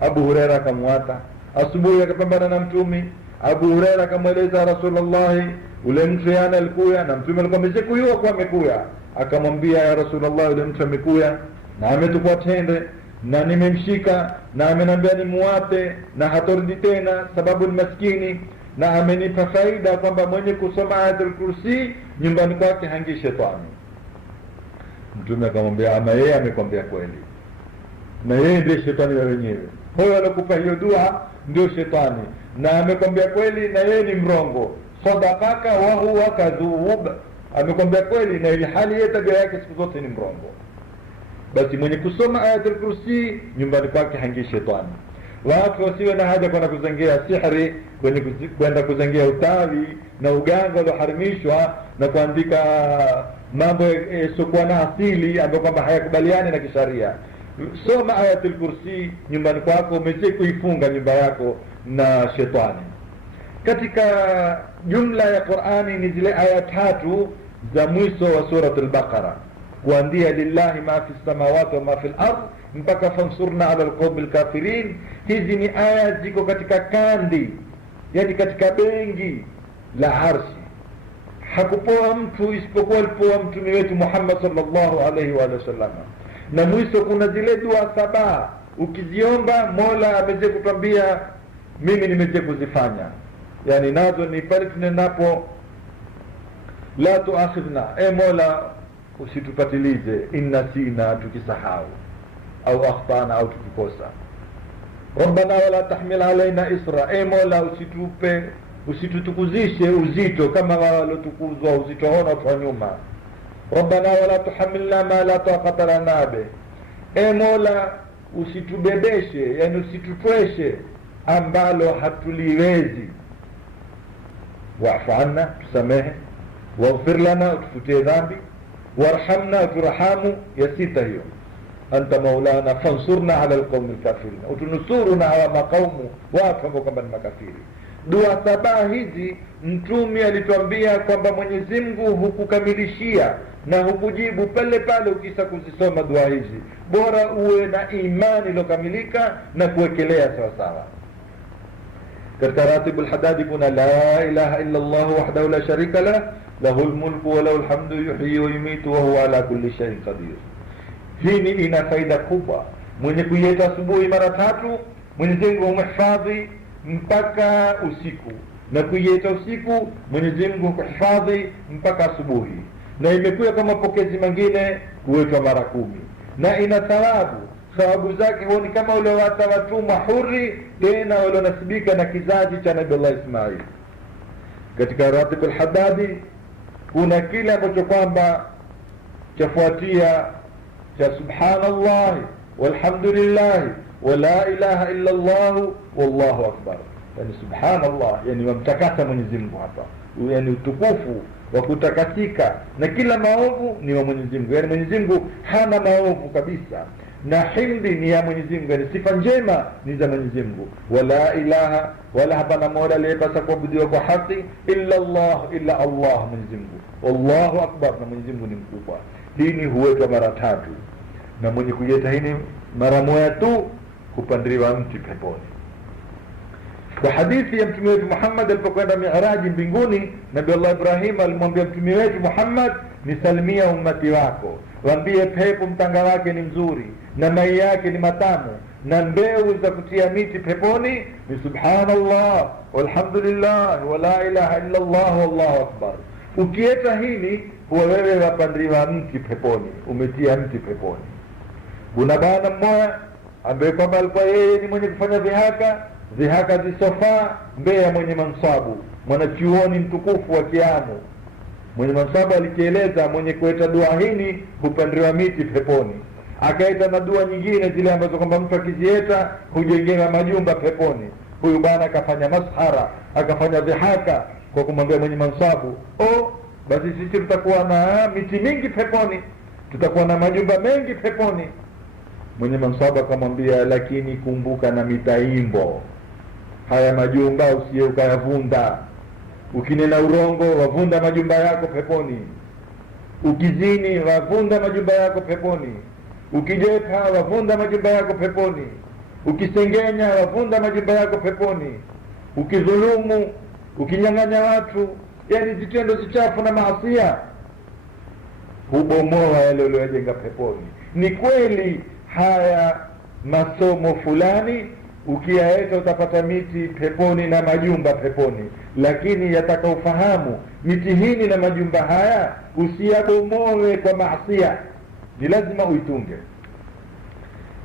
Abu Huraira akamwata. Asubuhi akapambana na Mtume. Abu Huraira akamweleza Rasulullah, ule mtu yana alikuya, na Mtume alikuwa amekuyua kwa amekuya. Akamwambia, ya Rasulullah, ule mtu amekuya na ametukua tende na nimemshika na amenambia nimuate na hatorudi tena sababu ni maskini, na amenipa faida kwamba mwenye kusoma ayatul kursi nyumbani kwake hangii shetani. Mtume akamwambia, ama yeye amekwambia kweli, na yeye ndiye shetani wa wenyewe. Huyo alokupa hiyo dua ndio shetani, na amekwambia kweli, na yeye ni mrongo. Sadaqaka wa huwa kadhub, amekwambia kweli na ili hali yeye tabia yake siku zote ni mrongo. Basi mwenye kusoma ayatul kursi nyumbani kwake hangii shetani. Watu wasiwe na haja kwenda kuzengea sihri, kwenda kuzengea utawi na uganga ulioharimishwa, na kuandika mambo yasiokuwa na asili ambayo kwamba hayakubaliani na kisharia. Soma ayatul kursi nyumbani kwako, umeze kuifunga nyumba yako na shetani. Katika jumla ya Qur'ani ni zile aya 3 za mwisho wa suratul Baqara, kuanzia lillahi ma fi samawati wa ma fi al-ard mpaka fansurna ala alqawmi alkafirin. Hizi ni aya ziko katika kandi, yani katika bengi la arshi. Hakupoa mtu isipokuwa alipoa Mtume wetu Muhammad sallallahu alaihi wa sallam. Na mwisho kuna zile dua 7 ukiziomba Mola ameze kutwambia mimi nimekuja kuzifanya. Yani nazo ni pale tunenapo la tuakhidhna, Mola usitupatilize, inna sina, tukisahau au akhtana, au tukikosa. Rabbana wala tahmil alaina isra, Mola usitutukuzishe uzito kama walotukuzwa uzito hono kwa nyuma. Rabbana wala tuhamilna ma la taqata lana be, Mola usitubebeshe, yani usitutweshe ambalo hatuliwezi. Wa'fu anna, tusamehe. Waghfir lana, utufutie dhambi. Warhamna, uturahamu. Ya sita hiyo, anta maulana fansurna ala alqawmi alkafirin, utunusuru na hawa maqaumu watu ambao kwamba ni makafiri. Dua saba hizi mtume alituambia kwamba Mwenyezi Mungu hukukamilishia na hukujibu pale pale ukisa kuzisoma dua hizi. Bora uwe na imani iliyokamilika na kuwekelea sawa sawa. Katika Ratibul Hadadi kuna la ilaha illa Allah wahdahu la sharika lah, lahul mulku wa lahul hamdu, yuhyi wa yumitu wa huwa ala kulli shay'in qadir. Hii ina faida kubwa. Mwenye kuieta asubuhi mara 3, Mwenyezi Mungu humhifadhi mpaka usiku, na kuieta usiku Mwenyezi Mungu kuhifadhi mpaka asubuhi. Na imekuwa kama pokezi mengine kuwetwa mara 10, na ina thawabu zake huoni kama ule watumwa huri, tena wale nasibika na kizazi cha Nabii Allah Ismail. Katika Ratibul Hadadi kuna kile ambacho kwamba chafuatia cha subhanallah walhamdulillah wa la ilaha illa Allah wallahu akbar. Yani subhanallah, yani wamtakasa Mwenyezi Mungu hapa, yani utukufu wa kutakasika na kila maovu ni wa Mwenyezi Mungu. Yani Mwenyezi Mungu hana maovu kabisa, na himdi ni ya Mwenyezi Mungu, yani sifa njema ni za Mwenyezi Mungu. Wala ilaha, wala hapana mola aliyepasa kuabudiwa kwa haki illa Allah, illa Allah, Mwenyezi Mungu. Wallahu akbar, na Mwenyezi Mungu ni mkubwa. Hii huwetwa mara 3, na mwenye kuyeta hii mara moja tu kupandiriwa mti peponi. Kwa hadithi ya mtume wetu Muhammad alipokwenda Mi'raji mbinguni, Nabii Allah Ibrahim alimwambia mtume wetu Muhammad, nisalimia ummati wako, waambie pepo mtanga wake ni mzuri na mai yake ni matamu, na mbeu za kutia miti peponi ni subhanallah walhamdulillah wa la ilaha illa Allah wallahu akbar. Ukieta hili huwa wewe wapandiriwa mti peponi, umetia mti peponi. Kuna bwana mmoja ambaye kwamba alikuwa yeye ni mwenye kufanya dhihaka zisofaa mbele ya mwenye mansabu, mwanachuoni mtukufu wa Kiamu. Mwenye mansabu alikieleza mwenye kueta dua hili hupandiriwa miti peponi. Akaita na dua nyingine zile ambazo kwamba mtu akizieta hujengewa majumba peponi. Huyu bwana akafanya mashara, akafanya dhihaka kwa kumwambia mwenye mansabu, basi sisi tutakuwa na miti mingi peponi, tutakuwa na majumba mengi peponi. Mwenye mansabu akamwambia, lakini kumbuka na mitaimbo, haya majumba usiye ukayavunda. Ukinena urongo wavunda majumba yako peponi, ukizini wavunda majumba yako peponi, ukijeta wavunda majumba yako peponi, ukisengenya wavunda majumba yako peponi, ukidhulumu, ukinyang'anya watu, yani zitendo zichafu na maasiya, hubomoa yale uliyojenga peponi. Ni kweli haya masomo fulani ukiyaeta utapata miti peponi na majumba peponi, lakini yataka ufahamu miti hii na majumba haya usiyabomoe kwa maasiya, ni lazima uitunge.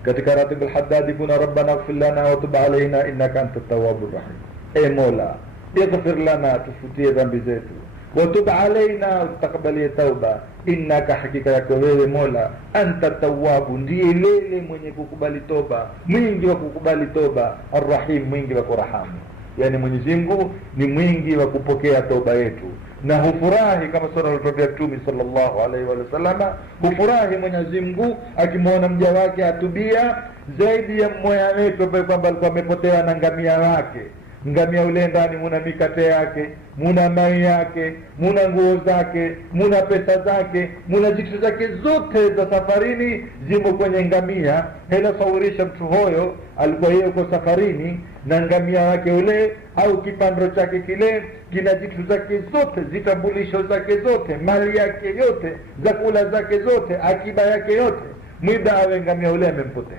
Katika Ratibul Haddadi kuna rabbana ighfir lana wa tub alaina innaka antat tawwabur rahim, Mola ighfir lana, tufutie dhambi zetu, wa tub alaina, utakabalie tauba, innaka, hakika yako wewe Mola, anta tawwabu, ndiye lele mwenye kukubali toba, mwingi wa kukubali toba, arrahim, mwingi wa kurahamu. Yani Mwenyezi Mungu ni mwingi wa kupokea toba yetu, na hufurahi kama sura al-Tawbah Mtume sallallahu alaihi wa sallama, hufurahi Mwenyezi Mungu akimwona mja wake atubia zaidi ya mmoja wetu ambaye kwamba alikuwa amepotea na ngamia wake. Ngamia ule ndani muna mikate yake, muna mai yake, muna nguo zake, muna pesa zake, muna jitu zake zote za safarini zimo kwenye ngamia. Hela saurisha mtu hoyo alikuwa yeye kwa safarini na ngamia wake ule au kipando chake kile kina jitu zake zote, zitambulisho zake zote, mali yake yote, zakula zake zote, akiba yake yote. Mwida awe ngamia ule amempotea,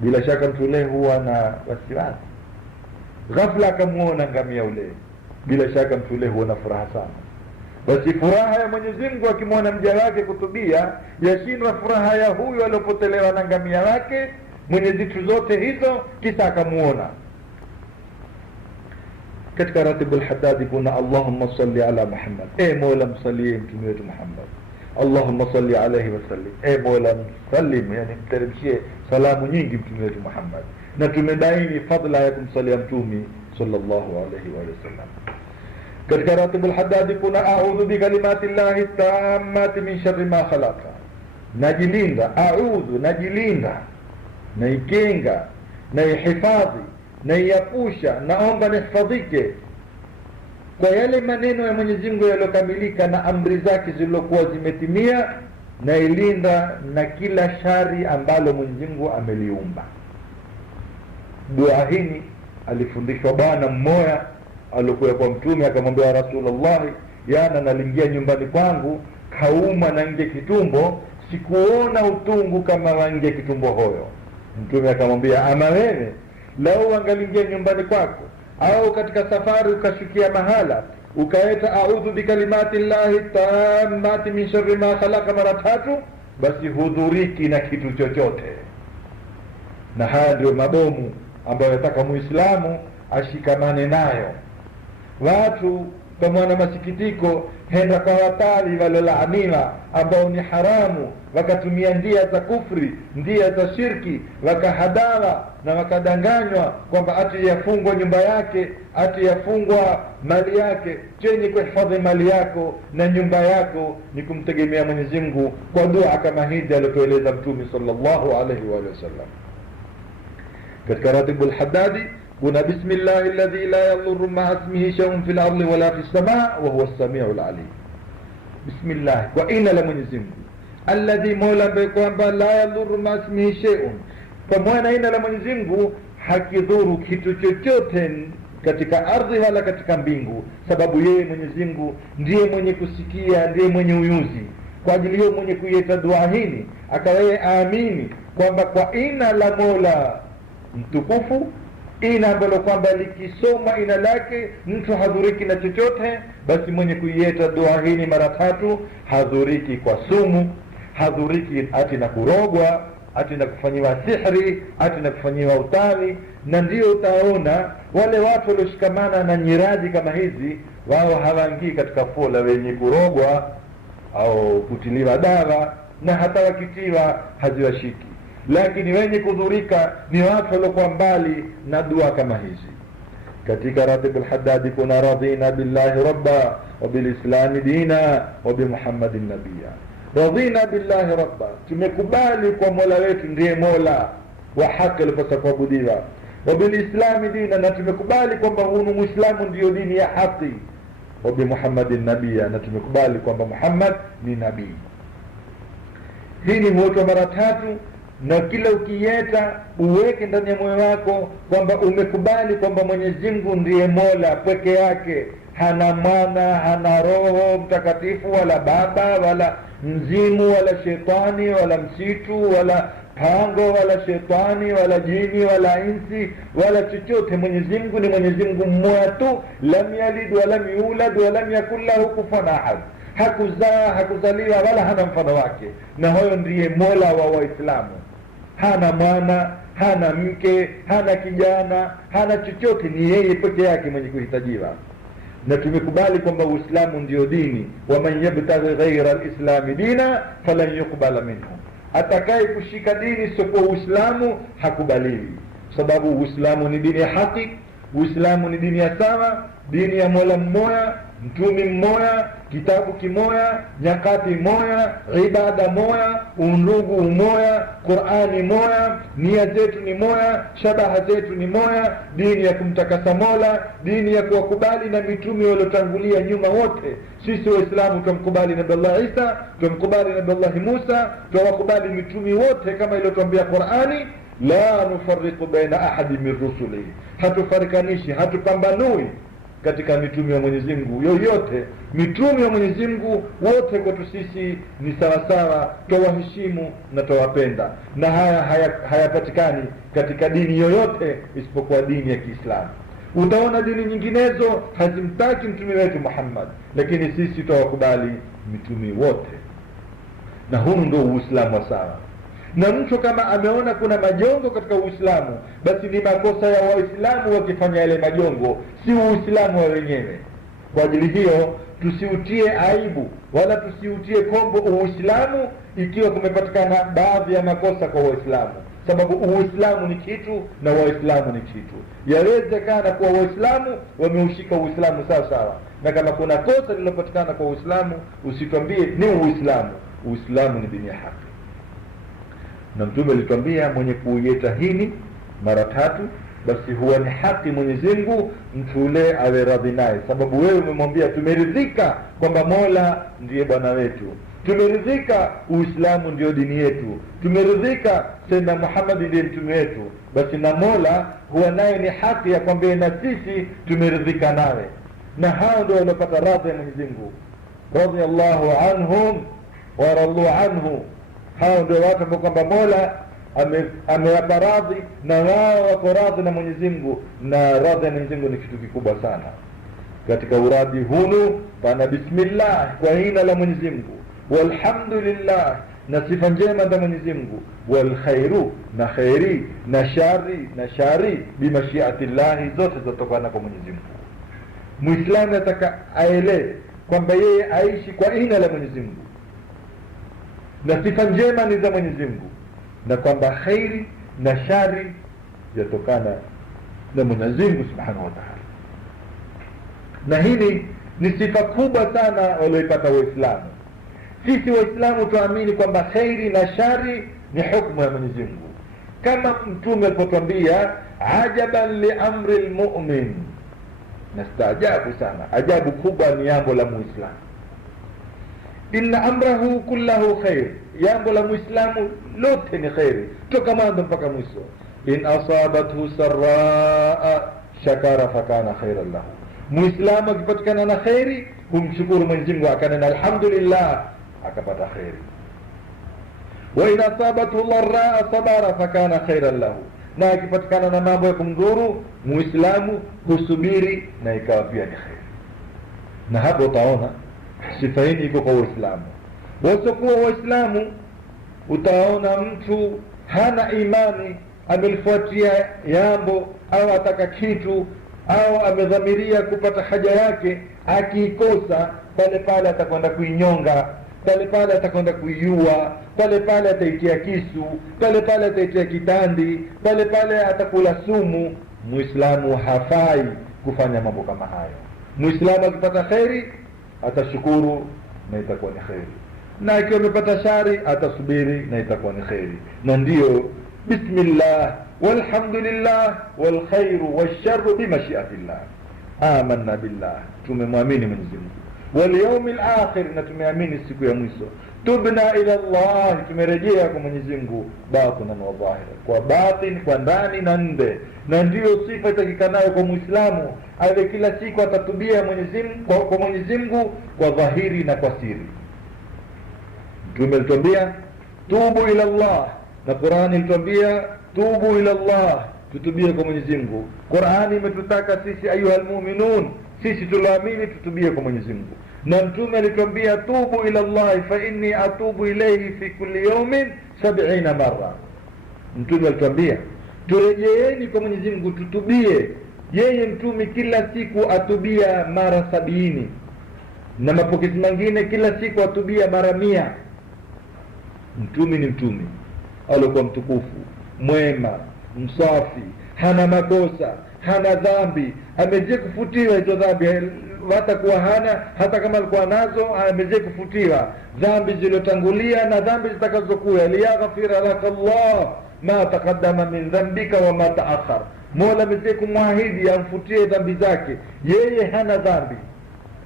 bila shaka mtu ule huwa na wasiwasi. ghafla akamuona ngamia ule, bila shaka mtu ule huona furaha sana. Basi furaha ya Mwenyezi Mungu akimwona mja wake kutubia yashindwa furaha ya huyu aliyopotelewa na ngamia wake mwenye zitu zote hizo, kisa akamuona. Katika Ratibul Haddadi kuna Allahumma salli ala Muhammad, Mola msalie mtume wetu Muhammad. Allahumma salli alayhi wa sallim, Mola msallim, yani mteremshie salamu nyingi mtume wetu Muhammad. Na tumebaini fadla ya kumsalia mtume sallallahu alayhi wa sallam. Katika Ratibul Haddadi kuna a'udhu bi kalimati llahi tammati min sharri ma khalaqa, najilinda, a'udhu, najilinda, naikinga, naihifadhi, naiepusha, naomba nihifadhike kwa yale maneno ya Mwenyezi Mungu yaliyokamilika na amri zake zilizokuwa zimetimia, nailinda na kila shari ambalo Mwenyezi Mungu ameliumba. Dua hii alifundishwa bwana mmoja alikuwa kwa mtume, akamwambia Rasulullah, yana nalingia nyumbani kwangu kauma na nje kitumbo, sikuona utungu kama wange kitumbo hoyo. Mtume akamwambia, ama wewe lau angalingia nyumbani kwako au katika safari ukashukia mahala ukaeta a'udhu bi kalimati llahi tammati min sharri ma khalaqa mara 3, basi hudhuriki na kitu chochote. Na haya ndio mabomu ambayo nataka Muislamu ashikamane nayo. Watu kama na masikitiko henda kwa watali walolaaniwa ambao ni haramu, wakatumia ndia za kufri, ndia za shirki, wakahadawa na wakadanganywa kwamba ati yafungwa nyumba yake, ati yafungwa mali yake. Chenye kuhifadhi mali yako na nyumba yako ni kumtegemea Mwenyezi Mungu kwa dua kama hizi aliyoeleza Mtume sallallahu alaihi wa sallam. Katika Ratibul Haddadi kuna bismillahi alladhi la yadhurru ma'a ismihi shay'un fil ardi wala fis samaa wa huwa as-sami'ul 'alim. Bismillah, kwa ina la Mwenyezi Mungu, alladhi, mola ambaye kwamba la yadhurru ma'a ismihi shay'un, kwa maana ina la Mwenyezi Mungu hakidhuru kitu chochote katika ardhi wala katika mbingu, sababu yeye Mwenyezi Mungu ndiye mwenye kusikia, ndiye mwenye uyuzi. Kwa ajili hiyo mwenye kuieta dua hili akawaye aamini kwamba kwa ina la Mola mtukufu, ina ambalo kwamba likisoma ina lake mtu hadhuriki na chochote, basi mwenye kuieta dua hii mara 3 hadhuriki kwa sumu, hadhuriki ati na kurogwa, ati na kufanyiwa sihri, ati na kufanyiwa utawi. Na ndio utaona wale watu walioshikamana na nyiradi kama hizi, wao hawaingii katika fola wenye kurogwa au kutiliwa dawa, na hata wakitiwa haziwashiki. Lakini wenye kudhurika ni watu waliokuwa mbali na dua kama hizi. Katika Ratibul Haddadi kuna radina billahi rabba wa bilislami dina wa bi Muhammadin nabiyya. Radina billahi rabba, tumekubali kwa Mola wetu ndiye Mola wa haki alipaswa kuabudiwa. Wa bilislami dina, na tumekubali kwamba huyu Muislamu ndiyo dini ya haki. Wa bi Muhammadin nabiyya, na tumekubali kwamba Muhammad ni nabii. Hii ni moto mara 3, na kila ukieta uweke ndani ya moyo wako kwamba umekubali kwamba Mwenyezi Mungu ndiye Mola peke yake, hana mwana, hana Roho Mtakatifu, wala baba, wala mzimu, wala shetani, wala msitu, wala pango, wala shetani, wala jini, wala insi, wala chochote. Mwenyezi Mungu ni Mwenyezi Mungu mmoja tu, lam yalid wa lam yulad wa lam yakul lahu kufuwan ahad. Hakuzaa, hakuzaliwa, wala hana mfano wake. Na huyo ndiye Mola wa Waislamu. Hana mwana, hana mke, hana kijana, hana chochote, ni yeye peke yake mwenye kuhitajiwa. Na tumekubali kwamba Uislamu ndio dini, wa man yabtaghi ghayra al-islami dina falan yuqbala minhu, atakaye kushika dini sio Uislamu hakubaliwi, sababu Uislamu ni dini ya haki, Uislamu ni dini ya sawa, dini ya Mola mmoja, mtume mmoja, kitabu kimoja, nyakati moja, ibada moja, undugu mmoja, Qur'ani moja, nia zetu ni moja, shabaha zetu ni moja, dini ya kumtakasa Mola, dini ya kuwakubali na mitume waliotangulia nyuma wote. Sisi Waislamu tumkubali Nabii Allah Isa, tumkubali Nabii Allah Musa, tuwakubali mitume wote kama iliyotuambia Qur'ani, la nufarriqu baina ahadi min rusuli, hatufarikanishi, hatupambanui katika mitume wa Mwenyezi Mungu yoyote. Mitume wa Mwenyezi Mungu wote kwetu sisi ni sawa sawa, tuwaheshimu na tuwapenda, na haya hayapatikani katika dini yoyote isipokuwa dini ya Kiislamu. Utaona dini nyinginezo hazimtaki mtume wetu Muhammad, lakini sisi tutawakubali mitume wote. Na huu ndio Uislamu wa sawa. Na mtu kama ameona kuna majongo katika Uislamu, basi ni makosa ya Waislamu wakifanya yale majongo, si Uislamu wa wenyewe. Kwa ajili hiyo tusiutie aibu wala tusiutie kombo Uislamu ikiwa kumepatikana baadhi ya makosa kwa Waislamu, sababu Uislamu ni kitu na Waislamu ni kitu. Yawezekana kuwa Waislamu wameushika Uislamu sawa sawa, na kama kuna kosa lililopatikana kwa Uislamu usitwambie ni Uislamu. Uislamu ni dini ya haki. Na mtume alitwambia mwenye kuieta hili mara 3 basi huwa ni haki Mwenyezi Mungu mtu ule awe radhi naye, sababu wewe umemwambia tumeridhika kwamba Mola ndiye bwana wetu, tumeridhika Uislamu ndio dini yetu, tumeridhika Sayyidina Muhammad ndiye mtume wetu, basi na Mola huwa naye ni haki ya kwamba na sisi tumeridhika nawe. Na hao ndio waliopata radhi ya Mwenyezi Mungu, radiyallahu anhum wa radu anhu. Hao ndio watu ambao kwamba Mola amewapa radhi na wao wako radhi na Mwenyezi Mungu, na radhi ya Mwenyezi Mungu ni kitu kikubwa sana. Katika uradi hunu pana bismillah, kwa jina la Mwenyezi Mungu, walhamdulillah, na sifa njema za Mwenyezi Mungu, wal khairu, na khairi, na shari bimashiatillah, zote zitokana kwa Mwenyezi Mungu. Muislamu ataka aelewe kwamba yeye aishi kwa jina la Mwenyezi Mungu na sifa njema ni za Mwenyezi Mungu, na kwamba khairi na shari yatokana na Mwenyezi Mungu Subhanahu wa Ta'ala. Na hili ni sifa kubwa sana walioipata Waislamu. Sisi Waislamu tuamini kwamba khairi na shari ni hukumu ya Mwenyezi Mungu, kama mtume alipotuambia ajaban li amri almu'min. Nastaajabu sana, ajabu kubwa ni jambo la Muislamu. Inna amrahu kullahu khair, jambo la Muislamu lote ni khairi toka mwanzo mpaka mwisho. In asabathu sarraa shakara fakana khairan lahu. Muislamu akipatikana na khairi humshukuru Mwenyezi Mungu, akanena alhamdulillah, akapata khairi. Wa in asabathu dharraa sabara fakana khairan lahu. Na akipatikana na mambo ya kumdhuru Muislamu husubiri na ikawa pia ni khairi. Na hapo utaona sifa hii iko kwa Waislamu. Wasiokuwa Waislamu utaona mtu hana imani, amelifuatia jambo au ataka kitu au amedhamiria kupata haja yake, akiikosa pale pale atakwenda kuinyonga, pale pale atakwenda kuiua, pale pale ataitia kisu, pale pale ataitia kitandi, pale pale atakula sumu. Muislamu hafai kufanya mambo kama hayo. Muislamu akipata khairi atashukuru na itakuwa ni khairi, na ikiwa amepata shari atasubiri na itakuwa ni khairi. Na ndio bismillah walhamdulillah wal khairu washarru bimashiatillah. Amanna billah, tumemwamini Mwenyezi Mungu, wal yawmil akhir, na tumeamini siku ya mwisho. Tubna ila Allah, tumerejea kwa Mwenyezi Mungu, batinan wa dhahira, kwa batin, kwa ndani na nje. Na ndio sifa itakikanayo kwa Muislamu, awe kila siku atatubia Mwenyezi Mungu kwa Mwenyezi Mungu kwa dhahiri na kwa siri. Mtume alituambia tubu ila Allah, na Qur'ani ilituambia tubu ila Allah, tutubie kwa Mwenyezi Mungu. Qur'ani imetutaka sisi ayuhal mu'minun, sisi tuloamini tutubie kwa Mwenyezi Mungu. Na Mtume alituambia tubu ila Allah fa inni atubu ilayhi fi kulli yawmin 70 marra. Mtume alituambia turejeeni kwa Mwenyezi Mungu, tutubie. Yeye Mtume kila siku atubia mara 70, na mapokezi mengine kila siku atubia mara 100. Mtume ni mtume alikuwa mtukufu, mwema, msafi, hana makosa, hana dhambi, ameje kufutiwa hizo dhambi. Hatakuwa hana, hata kama alikuwa nazo ameje kufutiwa dhambi zilizotangulia na dhambi zitakazokuja. Liyaghfira lakallah ma taqaddama min dhanbika wa ma ta'akhkhar. Mola ameje kumwahidi amfutie dhambi zake. Yeye hana dhambi,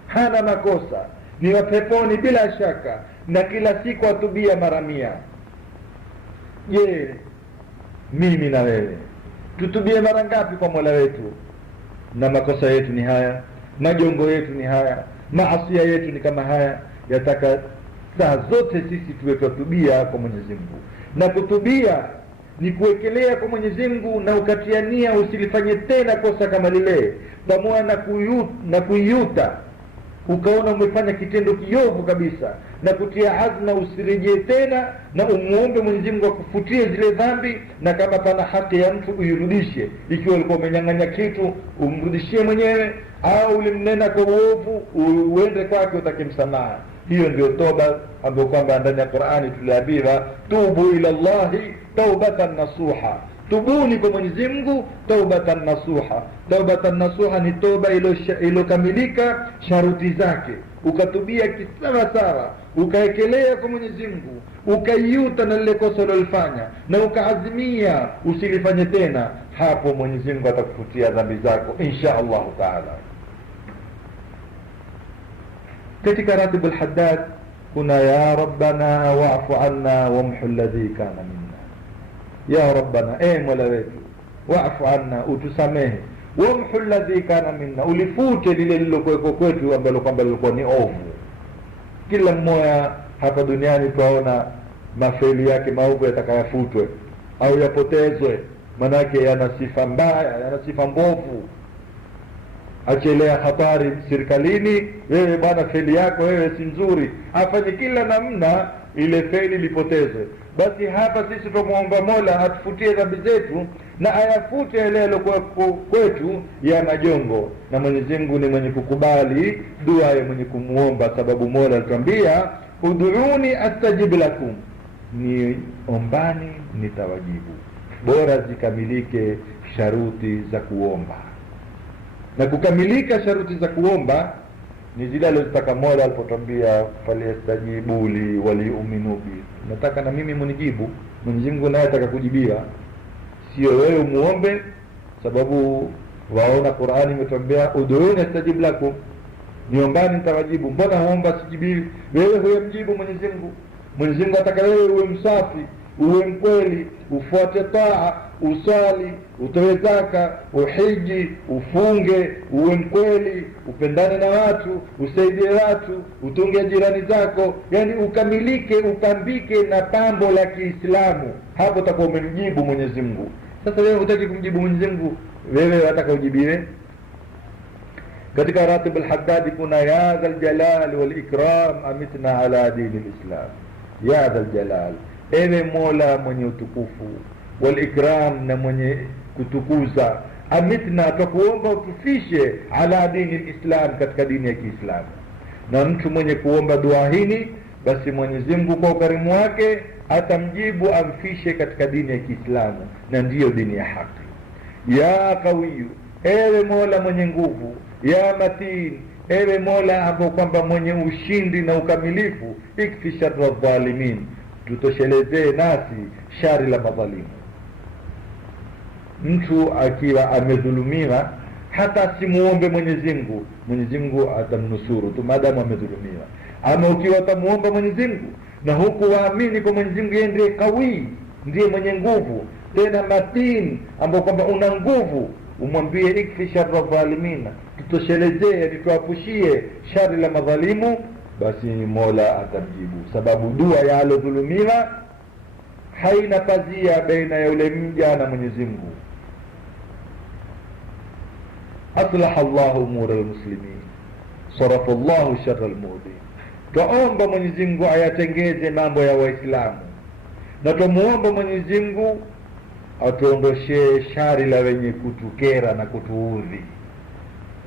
hana makosa, ni wa peponi bila shaka, na kila siku atubia mara 100. Je, mimi na wewe tutubie mara ngapi kwa Mola wetu? Na makosa yetu ni haya, majongo yetu ni haya, maasiya yetu ni kama haya. Yataka saa zote sisi tuwe tutubia kwa Mwenyezi Mungu. Na kutubia ni kuwekelea kwa Mwenyezi Mungu na ukatia nia usilifanye tena kosa kama lile, pamoja na kuyuta ukaona umefanya kitendo kiovu kabisa, na kutia azma usirejee tena, na umuombe Mwenyezi Mungu akufutie zile dhambi, na kama pana haki ya mtu uirudishe. Ikiwa ulikuwa umenyang'anya kitu umrudishie mwenyewe, au ulimnena kwa uovu uende kwake utake msamaha. Hiyo ndio toba ambayo kwamba ndani ya Qur'ani tuliambiwa tubu ila Allahi taubatan nasuha, tubuni kwa Mwenyezi Mungu taubatan nasuha. Taubatan nasuha ni toba ilokamilika sharuti zake, ukatubia kisawa sawa, ukaekelea kwa Mwenyezi Mungu, ukaiuta na lile kosa ulilofanya, na ukaazimia usilifanye tena. Hapo Mwenyezi Mungu atakufutia dhambi zako insha Allah taala. Katika ratibu al-Haddad kuna ya rabbana wa'fu anna wamhu alladhi kana minna. Ya rabbana, mola wetu, wa'fu anna, utusamehe, wamhu alladhi kana minna, ulifute lile lilokuwa kwetu ambalo kwamba lilikuwa ni ovu. Kila mmoja hapa duniani tunaona mafeli yake maovu yatakayafutwe au yapotezwe, manake yana sifa mbaya, yana sifa mbovu. Achelea hatari serikalini, wewe bwana feli yako wewe si nzuri, afanye kila namna ile feli lipotezwe. Basi hapa sisi tumuomba Mola atufutie dhambi zetu na ayafute yale yaliokuwa kwetu ya majongo, na Mwenyezi Mungu ni mwenye kukubali dua ya mwenye kumuomba, sababu Mola alituambia ud'uni astajib lakum, ni ombani nitawajibu. Bora zikamilike sharuti za kuomba, na kukamilika sharuti za kuomba ni zile alizotaka Mola alipotambia faliyastajibu li waliu'minu bi. Nataka na mimi munijibu. Mwenyezi Mungu naye ataka kujibiwa, sio wewe umuombe, sababu waona Qur'ani imetuambia ud'uni astajib lakum, niombani nitawajibu. Mbona huomba sijibiwi? Wewe huyamjibu Mwenyezi Mungu. Mwenyezi Mungu ataka wewe uwe msafi, uwe mkweli, ufuate taa, usali, utoe zaka, uhiji, ufunge, uwe mkweli, upendane na watu, usaidie watu, utunge jirani zako, yani ukamilike, upambike na pambo la Kiislamu. Hapo utakuwa umemjibu Mwenyezi Mungu. Sasa wewe hutaki kumjibu Mwenyezi Mungu, wewe unataka ujibiwe. Katika ratib al-Haddad kuna ya dhal jalal wal ikram amitna ala din al-Islam. Ya dhal jalal, ewe Mola mwenye utukufu, wal ikram, na mwenye kutukuza, amitna, tukuomba utufishe ala dini al-Islam, katika dini ya Kiislamu. Na mtu mwenye kuomba dua hili, basi Mwenyezi Mungu kwa ukarimu wake atamjibu, amfishe katika dini ya Kiislamu, na ndiyo dini ya haki. Ya qawiyu, ewe Mola mwenye nguvu, ya matin, ewe Mola ambao kwamba mwenye ushindi na ukamilifu, ikfi sharra dhalimin, tutoshelezee nasi shari la madhalimu. Mtu akiwa amedhulumiwa, hata simuombe Mwenyezi Mungu, Mwenyezi Mungu atamnusuru tu maadamu amedhulumiwa. Ama ukiwa utamuomba Mwenyezi Mungu na huku waamini kwa Mwenyezi Mungu, yeye ndiye kawi, ndiye mwenye nguvu, tena matin, ambao kwamba una nguvu, umwambie ikfi sharra dhalimin, tutoshelezee, tuapushie shari la madhalimu, basi Mola atamjibu, sababu dua ya alodhulumiwa haina pazia baina ya yule mja na Mwenyezi Mungu. Aslaha Allahu umura almuslimin, sarafa Allahu sharra almudin. Tuomba Mwenyezi Mungu ayatengeze mambo ya Waislamu, na tumuomba Mwenyezi Mungu atuondoshee shari la wenye kutukera na kutuudhi.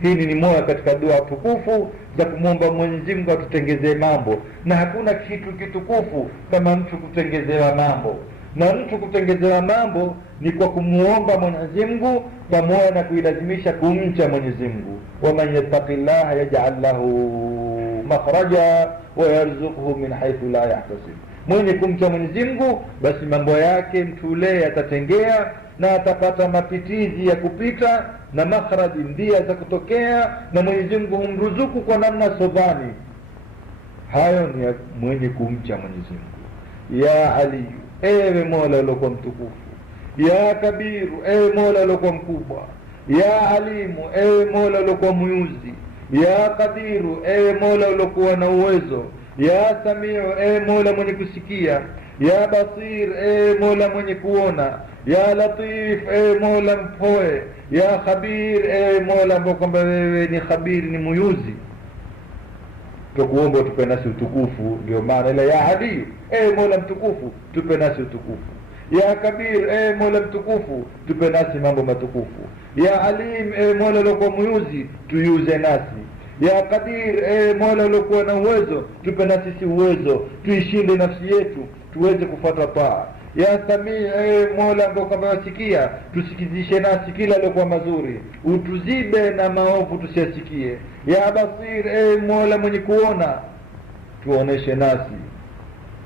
Hili ni moja katika dua tukufu za kumwomba Mwenyezi Mungu atutengezee mambo, na hakuna kitu kitukufu kama mtu kutengezewa mambo. Na mtu kutengezewa mambo ni kwa kumuomba Mwenyezi Mungu pamoja na kuilazimisha kumcha Mwenyezi Mungu. Waman yattaqillaha yaj'al lahu makhraja wa yarzuquhu min haythu la yahtasib. Mwenye kumcha Mwenyezi Mungu, basi mambo yake mtule yatatengea, na atapata mapitizi ya kupita na makhraji, ndia za kutokea, na Mwenyezi Mungu humruzuku kwa namna sodhani. Hayo ni mwenye kumcha Mwenyezi Mungu. Ya Ali, ewe Mola uliokuwa mtukufu, ya Kabiru, ewe Mola uliokuwa mkubwa, ya Alimu, ewe Mola uliokuwa muyuzi, ya Qadiru, ewe Mola uliokuwa na uwezo, ya Samiu, ewe Mola mwenye kusikia, Ya Basir, Mola mwenye kuona. Ya Latif, Mola mpoe. Ya Khabir, Mola ambao kwamba wewe ni khabir, ni muyuzi. Tukuomba tupe nasi utukufu. Ndio maana ile ya Ali, Mola mtukufu, tupe nasi utukufu. Ya Kabir, Mola mtukufu, tupe nasi mambo matukufu. Ya Alim, Mola lokuwa muyuzi, tuyuze nasi. Ya Qadir, Mola lokuwa na uwezo, tupe nasi si uwezo, tuishinde nafsi yetu, tuweze kufuata taa. Ya Samii, Mola ambao kama wasikia, tusikizishe nasi kila lokuwa mazuri, utuzibe na maovu tusiyasikie. Ya Basir, Mola mwenye kuona, tuoneshe nasi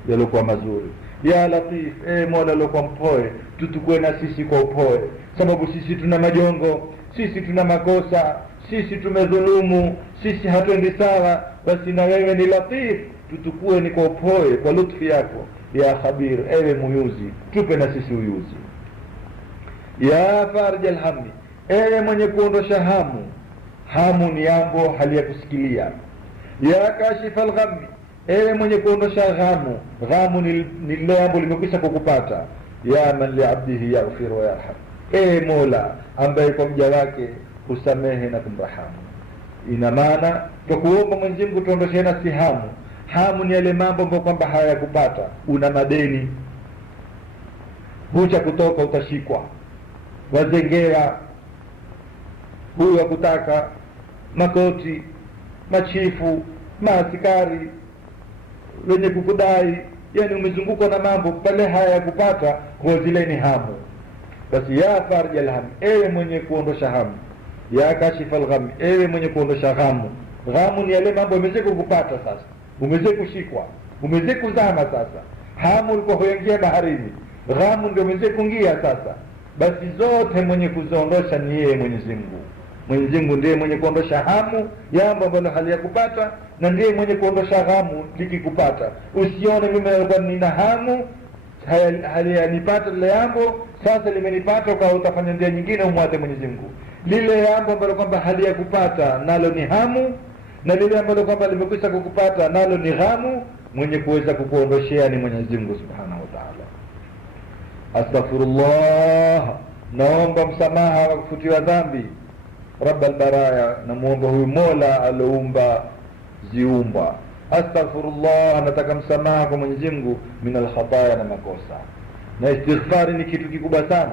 yalokuwa mazuri. Ya Latif, Mola lokuwa mpoe, tutukue na sisi kwa upoe, sababu sisi tuna majongo, sisi tuna makosa, sisi tumedhulumu, sisi hatuendi sawa. Basi na wewe ni Latif, tutukue ni kwa upoe, kwa lutfi yako. Ya Khabir, ewe muyuzi, tupe na sisi uyuzi. Ya Farij alhammi, ewe mwenye kuondosha hamu. Hamu ni jambo hali ya kusikilia. Ya Kashif alghammi, ewe mwenye kuondosha ghamu. Ghamu ni lile jambo limekwisha kukupata. Ya man liabdihi yaghfir wa yarham, Mola ambaye kwa mja wake husamehe na kumrahamu. Ina maana tukuomba Mwenyezi Mungu tuondoshe nasi hamu. Hamu ni yale mambo ambayo kwamba hayakupata. Una madeni, hucha kutoka utashikwa, wazengera, huyu wakutaka, makoti, machifu, maaskari wenye kukudai, yani umezungukwa na mambo pale hayakupata, kwa zile ni hamu. Basi ya Farij alham, ewe mwenye kuondosha hamu. Ya Kashif algham, ewe mwenye kuondosha ghamu. Ghamu ni yale mambo umeze kukupata sasa, umeze kushikwa, umeze kuzama sasa. Hamu ulikuwa huingia baharini, ghamu ndio umeze kuingia sasa. Basi zote mwenye kuziondosha ni yeye Mwenyezi Mungu. Mwenyezi Mungu ndiye mwenye kuondosha hamu, jambo ambalo hali ya kupata, na ndiye mwenye kuondosha ghamu likikupata. Usione mimi nilikuwa nina hamu, hali yanipata lile jambo, sasa limenipata, kwa utafanya njia nyingine umwate Mwenyezi Mungu. Lile jambo ambalo kwamba hali ya kupata nalo ni hamu, na lile ambalo kwamba limekwisha kukupata nalo ni ghamu, mwenye kuweza kukuondoshea ni Mwenyezi Mungu Subhanahu wa Ta'ala. Astaghfirullah, naomba msamaha wa kufutiwa dhambi. Rabbal baraya, namuomba huyu Mola aloumba ziumba. Astaghfirullah, nataka msamaha kwa Mwenyezi Mungu minal khataya, na makosa. Na istighfari ni kitu kikubwa sana.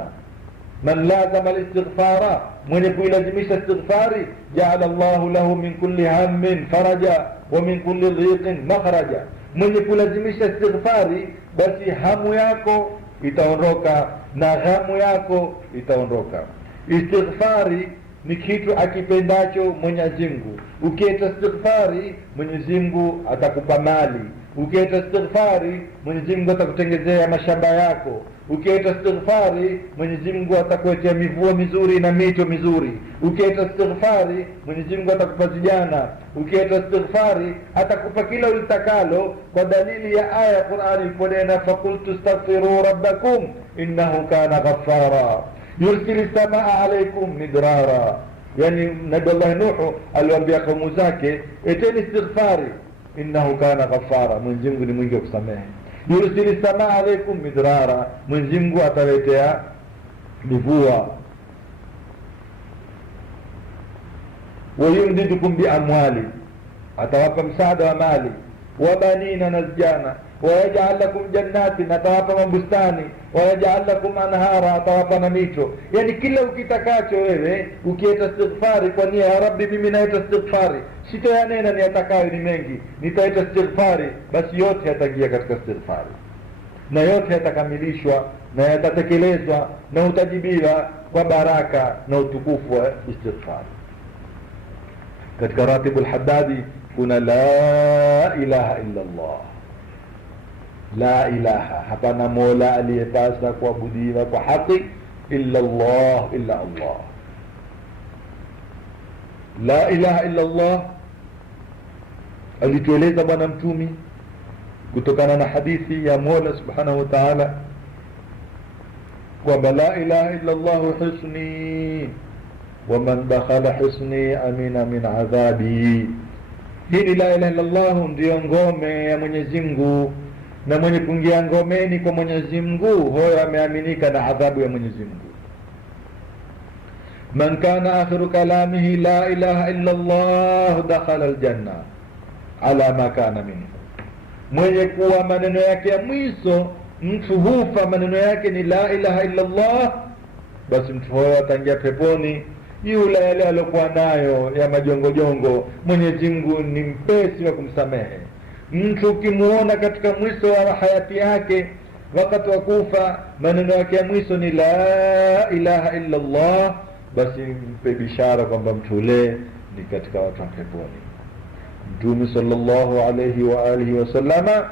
Man lazama al-istighfara, mwenye kuilazimisha istighfari, ja'ala Allahu lahu min kulli hammin faraja wa min kulli dhiqin makhraja. Mwenye kulazimisha istighfari, basi hamu yako itaondoka na ghamu yako itaondoka. Istighfari ni kitu akipendacho Mwenyezi Mungu. Ukieta istighfari, Mwenyezi Mungu atakupa mali. Ukieta istighfari, Mwenyezi Mungu atakutengezea mashamba yako. Ukieta istighfari, Mwenyezi Mungu atakuletea mivua mizuri na mito mizuri. Ukieta istighfari, Mwenyezi Mungu atakupa vijana. Ukieta istighfari, atakupa kila ulitakalo, kwa dalili ya aya ya Qur'ani iliponena faqultu astaghfiru rabbakum innahu kana ghaffara yursilis samaa alaykum midrara. Yani Nabii Allah Nuhu aliwaambia kaumu zake, eteni istighfari, innahu kana ghaffara, Mwenyezi Mungu ni mwingi wa kusamehe. Yursilis samaa alaykum midrara, Mwenyezi Mungu ataletea mvua. Wa yumdidukum bi amwali, atawapa msaada wa mali. Wa banina, na vijana. Wayaj'al lakum jannatin, atawapa mabustani. Wayaj'al lakum anhara, atawapa na mito. Yani kila ukitakacho wewe ukieta istighfari kwa nia ya Rabbi, mimi naeta istighfari, sitoyanena ni atakayo ni mengi, nitaeta istighfari, basi yote yataingia katika istighfari, na yote yatakamilishwa na yatatekelezwa na utajibiwa kwa baraka na utukufu wa istighfari. Katika Ratibul Haddadi kuna la ilaha illa Allah. La ilaha, hapana mola aliyepasa kuabudiwa kwa haki illa Allah, illa Allah. La ilaha illa Allah alitueleza Bwana Mtumi kutokana na hadithi ya Mola Subhanahu wa Ta'ala kwamba la ilaha illa Allah husni wa man dakhala husni amina min adhabi. Hii la ilaha illa Allah ndiyo ngome ya Mwenyezi Mungu, na mwenye kuingia ngomeni kwa Mwenyezi Mungu, huyo ameaminika na adhabu ya Mwenyezi Mungu. Man kana akhiru kalamihi la ilaha illa Allah dakhala aljanna ala ma kana minhu, mwenye kuwa maneno yake ya mwisho mtu hufa maneno yake ni la ilaha illa Allah, basi mtu huyo ataingia peponi. Yule yale aliyokuwa nayo ya majongo Mwenyezi Mungu ni mpesi wa kumsamehe. Mtu ukimuona katika mwisho wa hayati yake, wakati wa kufa, maneno yake ya mwisho ni la ilaha illa Allah, basi mpe bishara kwamba mtu ule ni katika watu wa peponi. Mtume sallallahu alayhi wa alihi wasallama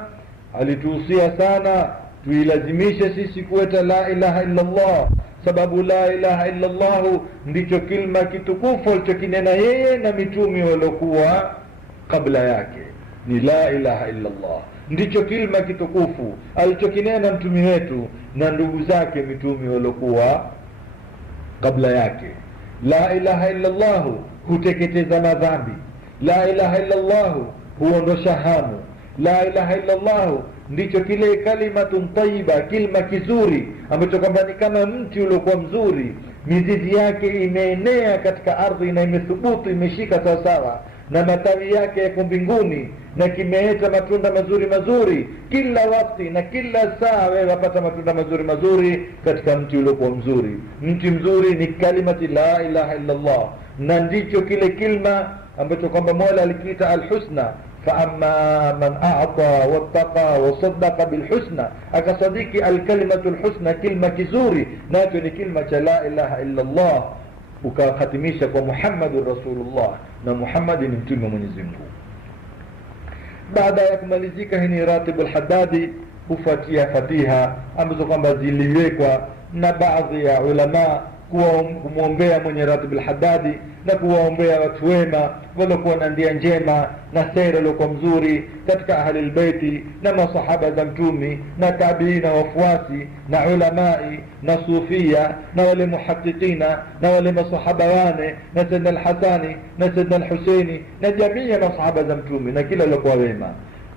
alituhusia sana tuilazimishe sisi kuweta la ilaha illa Allah, sababu la ilaha illa Allah ndicho kilma kitukufu alichokinena yeye na mitume waliokuwa kabla yake. Ni la ilaha illa Allah ndicho kilma kitukufu alichokinena mtume wetu na ndugu zake mitume waliokuwa kabla yake. La ilaha illa Allah huteketeza madhambi. La ilaha illa Allah huondosha hamu. La ilaha illa Allah ndicho kile kalimatun tayyiba, kilma kizuri ambacho kwamba ni kama mti uliokuwa mzuri, mizizi yake imeenea katika ardhi na imethubutu, imeshika sawa sawa, na matawi yake yako mbinguni, na kimeeta matunda mazuri kila wakati na kila saa. Wewe wapata matunda mazuri katika mti uliokuwa mzuri. Mti mzuri ni kalimati la ilaha illa Allah, na ndicho kile kilma ambacho kwamba Mola alikiita al-husna. فأما من أعطى واتقى وصدق بالحسنى, akasadiki alkalimatu alhusna, kilma kizuri, nacho ni kilma cha la ilaha illa Allah, ukahatimisha kwa Muhammadur Rasulullah, na Muhammad ni mtume wa Mwenyezi Mungu. Baada ya kumalizika hii Ratibul Haddadi, hufuatia Fatiha ambazo kwamba ziliwekwa na baadhi ya ulama kumwombea mwenye Ratibul Haddadi na kuwaombea watu wema waliokuwa na ndia njema na sera waliokuwa mzuri katika ahli albayti na masahaba za mtumi na tabiina wafuasi na ulamai na sufia na wale muhaqiqina na wale masahaba wane na Sayyidina al-Hasani na Sayyidina al-Husaini na jamii ya masahaba za mtumi na kila waliokuwa wema.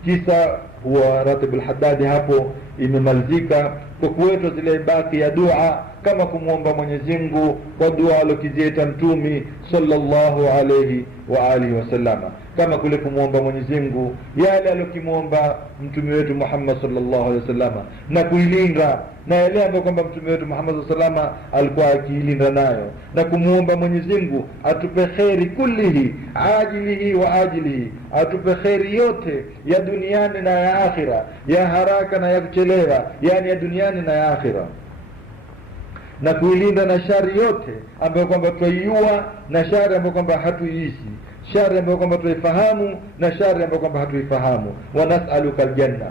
Kisa huwa Ratibul Haddadi hapo imemalizika kwa kuwetwa zile baki ya dua, kama kumuomba Mwenyezi Mungu kwa dua alokizieta mtumi sallallahu alayhi wa alihi wasallama, kama kule kumuomba Mwenyezi Mungu yale alokimuomba mtume wetu Muhammad sallallahu alayhi wasallama, na kuilinda na yale ambayo kwamba mtume wetu Muhammad sallallahu alayhi wasallama alikuwa akiilinda nayo, na kumuomba Mwenyezi Mungu atupe khairi kullihi ajilihi wa ajilihi, atupe khairi yote ya duniani na ya akhira, ya haraka na ya kuchelewa, yani ya duniani na ya akhira, na kuilinda na shari yote ambayo kwamba tuiua na shari ambayo kwamba hatuishi, shari ambayo kwamba tuifahamu na shari ambayo kwamba hatuifahamu. Wa nas'aluka aljanna,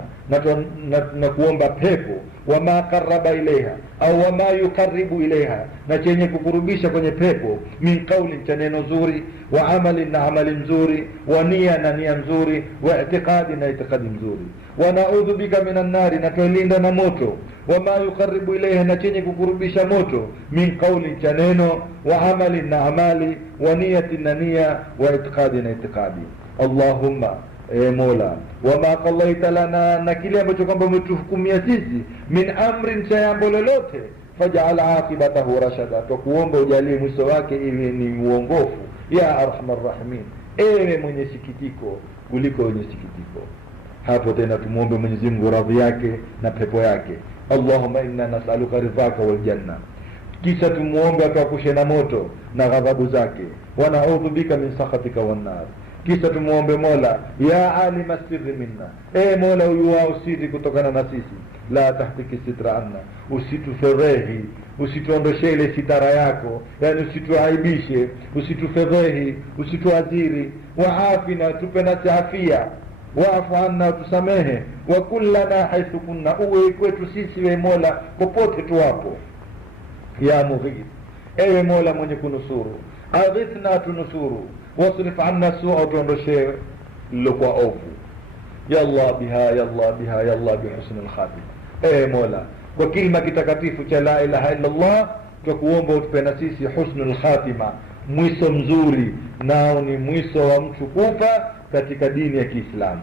na kuomba pepo, wama qarraba ilaiha au wama yuqarribu ilaiha, na chenye kukurubisha kwenye pepo, min qawlin, cha neno zuri, wa amalin, na amali nzuri, wa nia, na nia nzuri, wa i'tiqadi, na i'tiqadi nzuri. Wa na'udhu bika minan nari, na tuilinda na moto, wama yuqarribu ilaiha, na chenye kukurubisha moto, min qawlin, cha neno, wa amalin, na amali, wa niyatin, na nia, wa i'tiqadi, na i'tiqadi. Allahumma, Mola, wama qallaita lana, na kile ambacho kwamba umetuhukumia sisi, min amrin, cha jambo lolote, faj'al aqibatahu rashada, tukuomba ujalie mwisho wake iwe ni uongofu, ya arhamar rahimin, ewe mwenye sikitiko kuliko wenye sikitiko. Hapo tena tumuombe Mwenyezi Mungu radhi yake na pepo yake. Allahumma inna nas'aluka ridhaka wal janna, kisha tumuombe atuepushe na moto na ghadhabu zake. Wa na'udhu bika min sakhatika wan nar, kisha tumuombe Mola, ya alima sirri minna, Mola uyuwa siri kutokana na sisi, la tahtiki sitra anna, usitufedhehi, usituondoshe ile sitara yako, yani usituaibishe, usitufedhehi, usituadhiri. Wa afina, tupe nasi afia, waafu anna, tusamehe, wa kullana haithu kunna, uwe kwetu sisi we Mola popote tuwapo. Ya mughith, ewe Mola mwenye kunusuru, aghithna, tunusuru, wasrif anna su'a, tuondoshe lilokuwa ovu. Ya Allah biha, ya Allah biha, ya Allah bihusnil khatima. Mola, kwa kilima kitakatifu cha la ilaha illa Allah, tukuomba utupe na sisi husnul khatima, mwisho mzuri, nao ni mwisho wa mtu kufa katika dini ya Kiislamu.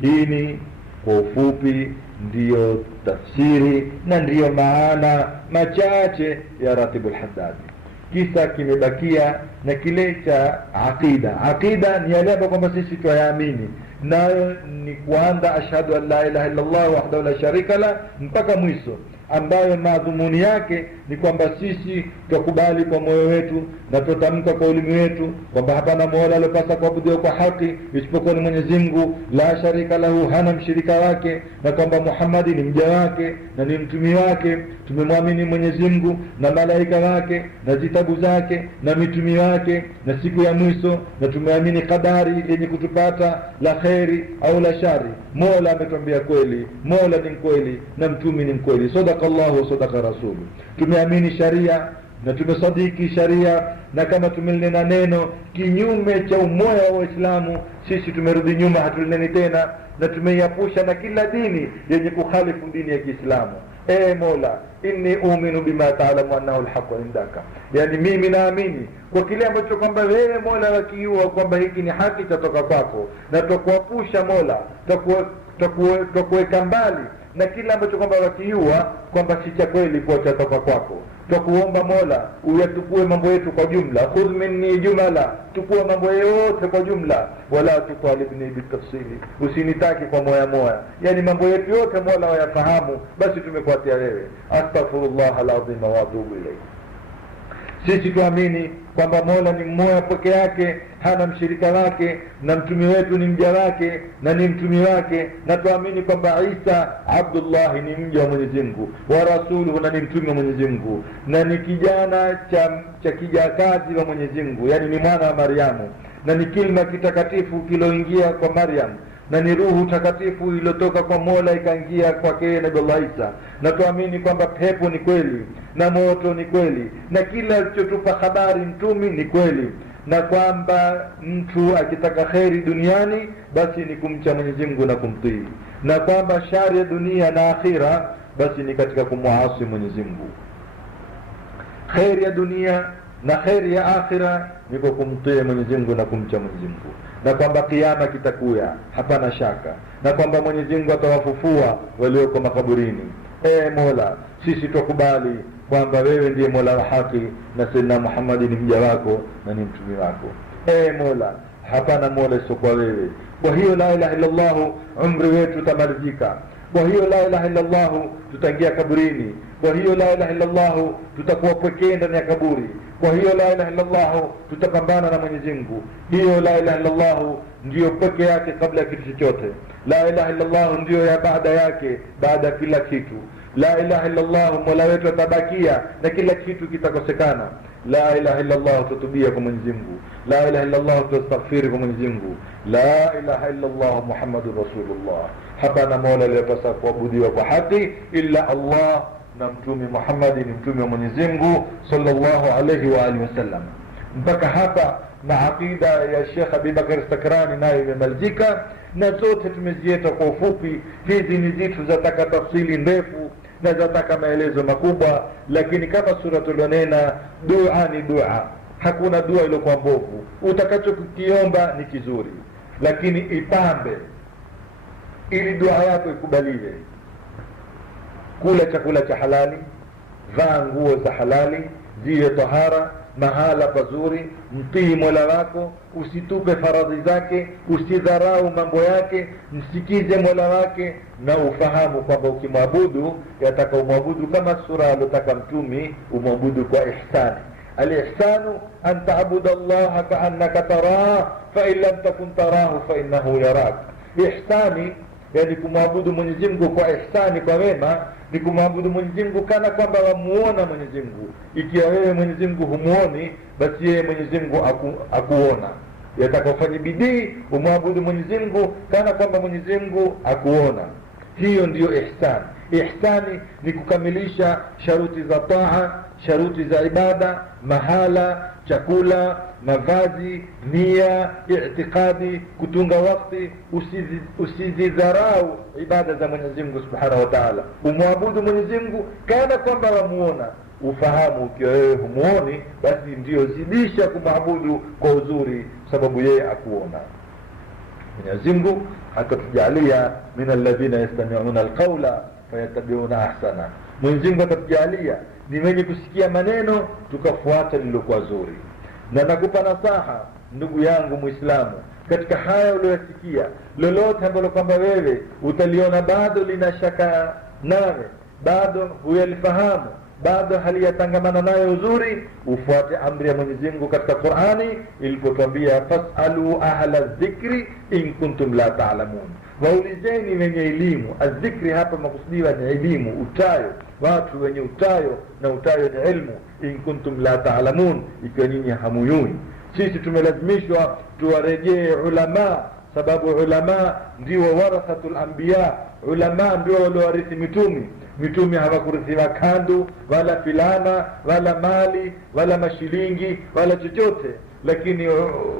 Hii ni Kwa ufupi ndiyo tafsiri na ndiyo maana machache ya Ratibul Haddad. Kisa kimebakia na kile cha aqida. Aqida ni yale ambayo kwamba sisi tuyaamini, nayo ni kuanza ashhadu an la ilaha illa Allah wahdahu la sharika la mpaka mwisho, ambayo madhumuni yake ni kwamba sisi tukubali kwa moyo wetu na tutamka kwa ulimi wetu kwamba hapana mola aliyopasa kuabudiwa kwa haki isipokuwa ni Mwenyezi Mungu, la sharika lahu, hana mshirika wake, na kwamba Muhammad ni mja wake na ni mtumi wake. Tumemwamini Mwenyezi Mungu na malaika wake na vitabu zake na mitumi wake na siku ya mwisho, na tumeamini kadari yenye kutupata la khairi au la shari. Mola ametuambia kweli, Mola ni mkweli na mtumi ni mkweli. Sadaqallahu wa sadaqa rasulu. Tumeamini sharia na tumesadiki sharia, na kama tumelinena neno kinyume cha umoja wa Uislamu, sisi tumerudi nyuma, hatulineni tena, na tumeiapusha na kila dini yenye kukhalifu dini ya Kiislamu. Mola, inni uuminu bima ta'lamu annahu alhaq indaka, yani mimi naamini kwa kile ambacho kwamba wewe Mola wakiua kwamba hiki ni haki kutoka kwako, na tutakuapusha Mola, tutakuweka mbali na kila ambacho kwamba wakiua kwamba si cha kweli kwa kutoka kwako. Tukuomba Mola uyatukue mambo yetu kwa jumla, khudh minni jumla, tukue mambo yote kwa jumla, wala tutalibni bitafsili, usinitaki kwa moya moya, yani mambo yetu yote Mola wayafahamu, basi tumekuatia wewe. Astaghfirullah alazim wa atubu ilayhi. Sisi tuamini kwamba Mola ni mmoja peke yake, hana mshirika wake, na mtumi wetu ni mja wake na ni mtumi wake, na tuamini kwamba Isa Abdullah ni mja wa Mwenyezi Mungu wa rasuluhu, na ni mtumi wa Mwenyezi Mungu, na ni kijana cha kijakazi wa Mwenyezi Mungu, yani ni mwana wa Maryamu, na ni kilima kitakatifu kiloingia kwa Maryam, na ni ruhu takatifu iliyotoka kwa Mola ikaingia kwake Nabii Allah Isa. Na tuamini kwamba pepo ni kweli na moto ni kweli, na kila alichotupa habari mtumi ni kweli, na kwamba mtu akitaka kheri duniani basi ni kumcha Mwenyezi Mungu na kumtii, na kwamba shari ya dunia na akhira basi ni katika kumwasi Mwenyezi Mungu. Kheri ya dunia na kheri ya akhira ni kwa kumtii Mwenyezi Mungu na kumcha Mwenyezi Mungu, na kwamba kiyama kitakuya, hapana shaka, na kwamba Mwenyezi Mungu atawafufua walioko makaburini. Mola, sisi tukubali kwamba wewe ndiye Mola wa haki na Sayyidina Muhammad ni mja wako na ni mtume wako. Mola, hapana Mola isipokuwa wewe. Kwa hiyo la ilaha illa Allah umri wetu utamalizika. Kwa hiyo la ilaha illa Allah tutaingia kaburini. Kwa hiyo la ilaha illa Allah tutakuwa pekee ndani ya kaburi. Kwa hiyo la ilaha illa Allah tutapambana na Mwenyezi Mungu. Hiyo la ilaha illa Allah ndiyo peke yake kabla ya kitu chochote. La ilaha illa Allah ndiyo ya baada yake, baada kila kitu. La ilaha illa Allah Mola wetu atabakia na kila kitu kitakosekana. La ilaha illa Allah tutubia kwa Mwenyezi Mungu. La ilaha illa Allah tustaghfiri kwa Mwenyezi Mungu. La ilaha illa Allah Muhammadur Rasulullah. Hapana Mola aliyepasa kuabudiwa kwa haki illa Allah, na mtume Muhammad ni mtume wa Mwenyezi Mungu sallallahu alayhi wa alihi wasallam. Mpaka hapa na aqida ya Sheikh Abi Bakr Sakrani nayo imemalizika, na zote tumezieta kwa ufupi. Hizi ni zitu zataka tafsili ndefu na zataka maelezo makubwa, lakini kama suratul Wanena, dua ni dua, hakuna dua iliyokuwa mbovu. Utakachokiomba ni kizuri, lakini ipambe ili dua yako ikubaliwe. Kula chakula cha halali, vaa nguo za halali, ziwe tahara, mahala pazuri, mtii Mola wako, usitupe faradhi zake, usidharau mambo yake, msikize Mola wake, na ufahamu kwamba ukimwabudu yataka umwabudu kama sura alotaka mtumi, umwabudu kwa ihsani. Al-ihsanu an ta'budu Allah ka'annaka tarahu fa in lam takun tarahu fa innahu yarak. Ihsani yani kumwabudu Mwenyezi Mungu kwa ihsani, kwa wema, ni kumwabudu Mwenyezi Mungu kana kwamba wamuona Mwenyezi Mungu. Ikiwa wewe Mwenyezi Mungu humuoni, basi yeye Mwenyezi Mungu akuona. Yatakufanya bidii umwabudu Mwenyezi Mungu kana kwamba Mwenyezi Mungu akuona. Hiyo ndiyo ihsani. Ihsani ni kukamilisha sharuti za taa, sharuti za ibada, mahala, chakula, mavazi, nia, i'tiqadi, kutunga wakati. Usizidharau ibada za Mwenyezi Mungu Subhanahu wa Ta'ala. Umwabudu Mwenyezi Mungu kana kwamba wamuona. Ufahamu ukiwa wewe humuoni, basi ndio zidisha kumwabudu kwa uzuri, sababu yeye akuona. Mwenyezi Mungu akatujalia min alladhina yastami'una alqawla fayattabi'una ahsana. Mwenyezi Mungu akatujalia ni wenye kusikia maneno tukafuata lilokuwa zuri. Na nakupa nasaha ndugu yangu Muislamu, katika haya uliyosikia, lolote ambalo kwamba wewe utaliona bado lina shaka nawe, bado huyalifahamu, bado haliyatangamana nayo uzuri, ufuate amri ya Mwenyezi Mungu katika Qur'ani ilipotuambia fasalu ahla dhikri in kuntum la ta'lamun. Waulizeni wenye elimu. Adhikri hapa makusudiwa ni elimu, utayo, watu wenye utayo, na utayo ni ilmu. In kuntum la ta'lamun, ikiwa nyinyi hamuyui. Sisi tumelazimishwa tuwarejee ulama, sababu ulama ndio warathatul anbiya. Ulama ndio waliowarithi mitume. Mitume hawakurithiwa kandu wala filana wala mali wala mashilingi wala chochote, lakini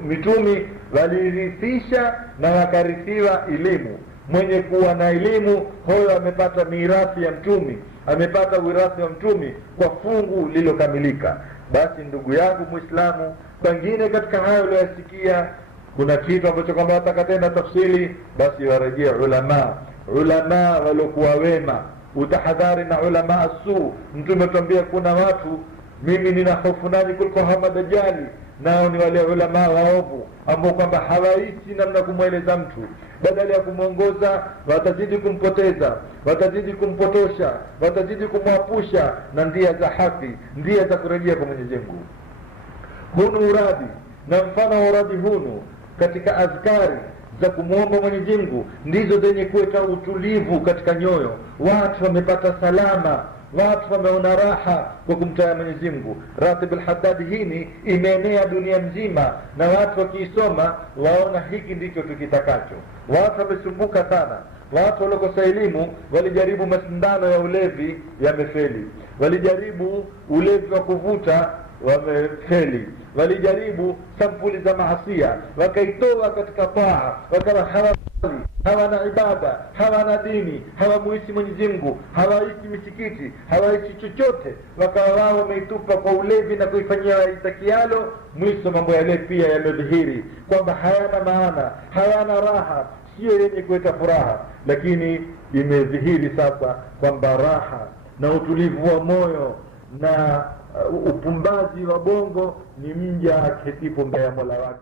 mitume walirithisha na wakarithiwa elimu. Mwenye kuwa na elimu huyo amepata mirathi ya mtume, amepata wirathi wa mtume kwa fungu lilokamilika. Basi ndugu yangu Muislamu, pengine katika hayo uliyosikia kuna kitu ambacho kwamba wataka tena tafsiri, basi warejea ulama. Ulama waliokuwa wema, utahadhari na ulama asu. Mtume tuambia kuna watu mimi nina hofu nani kuliko hawa dajjali, nao ni wale ulama waovu ambao kwamba hawaishi namna kumweleza mtu, badala ya kumuongoza watazidi kumpoteza, watazidi kumpotosha, watazidi kumwapusha na ndia za haki, ndia za kurejea kwa Mwenyezi Mungu. Hunu uradi, na mfano wa uradi hunu katika azkari za kumuomba Mwenyezi Mungu ndizo zenye kuweka utulivu katika nyoyo. Watu wamepata salama, watu wameona raha kwa kumtaja Mwenyezi Mungu. Ratib al-Haddad hii imeenea dunia mzima, na watu wakiisoma waona hiki ndicho tukitakacho. Watu wamesumbuka sana. Watu waliokosa elimu walijaribu mashindano ya ulevi, yamefeli. Walijaribu ulevi wa kuvuta, wamefeli. Walijaribu sampuli za maasiya, wakaitoa katika taa, wakawa hawana ibada, hawana dini, hawamuishi Mwenyezi Mungu, hawaishi misikiti, hawaishi chochote, wakawa wao wameitupa kwa ulevi na kuifanyia itakialo. Mwisho mambo yale pia yamedhihiri kwamba hayana maana, hayana raha, sio yenye kuleta furaha. Lakini imedhihiri sasa kwamba raha na utulivu wa moyo na upumbazi wa bongo ni mja aketipo mbele ya Mola wake.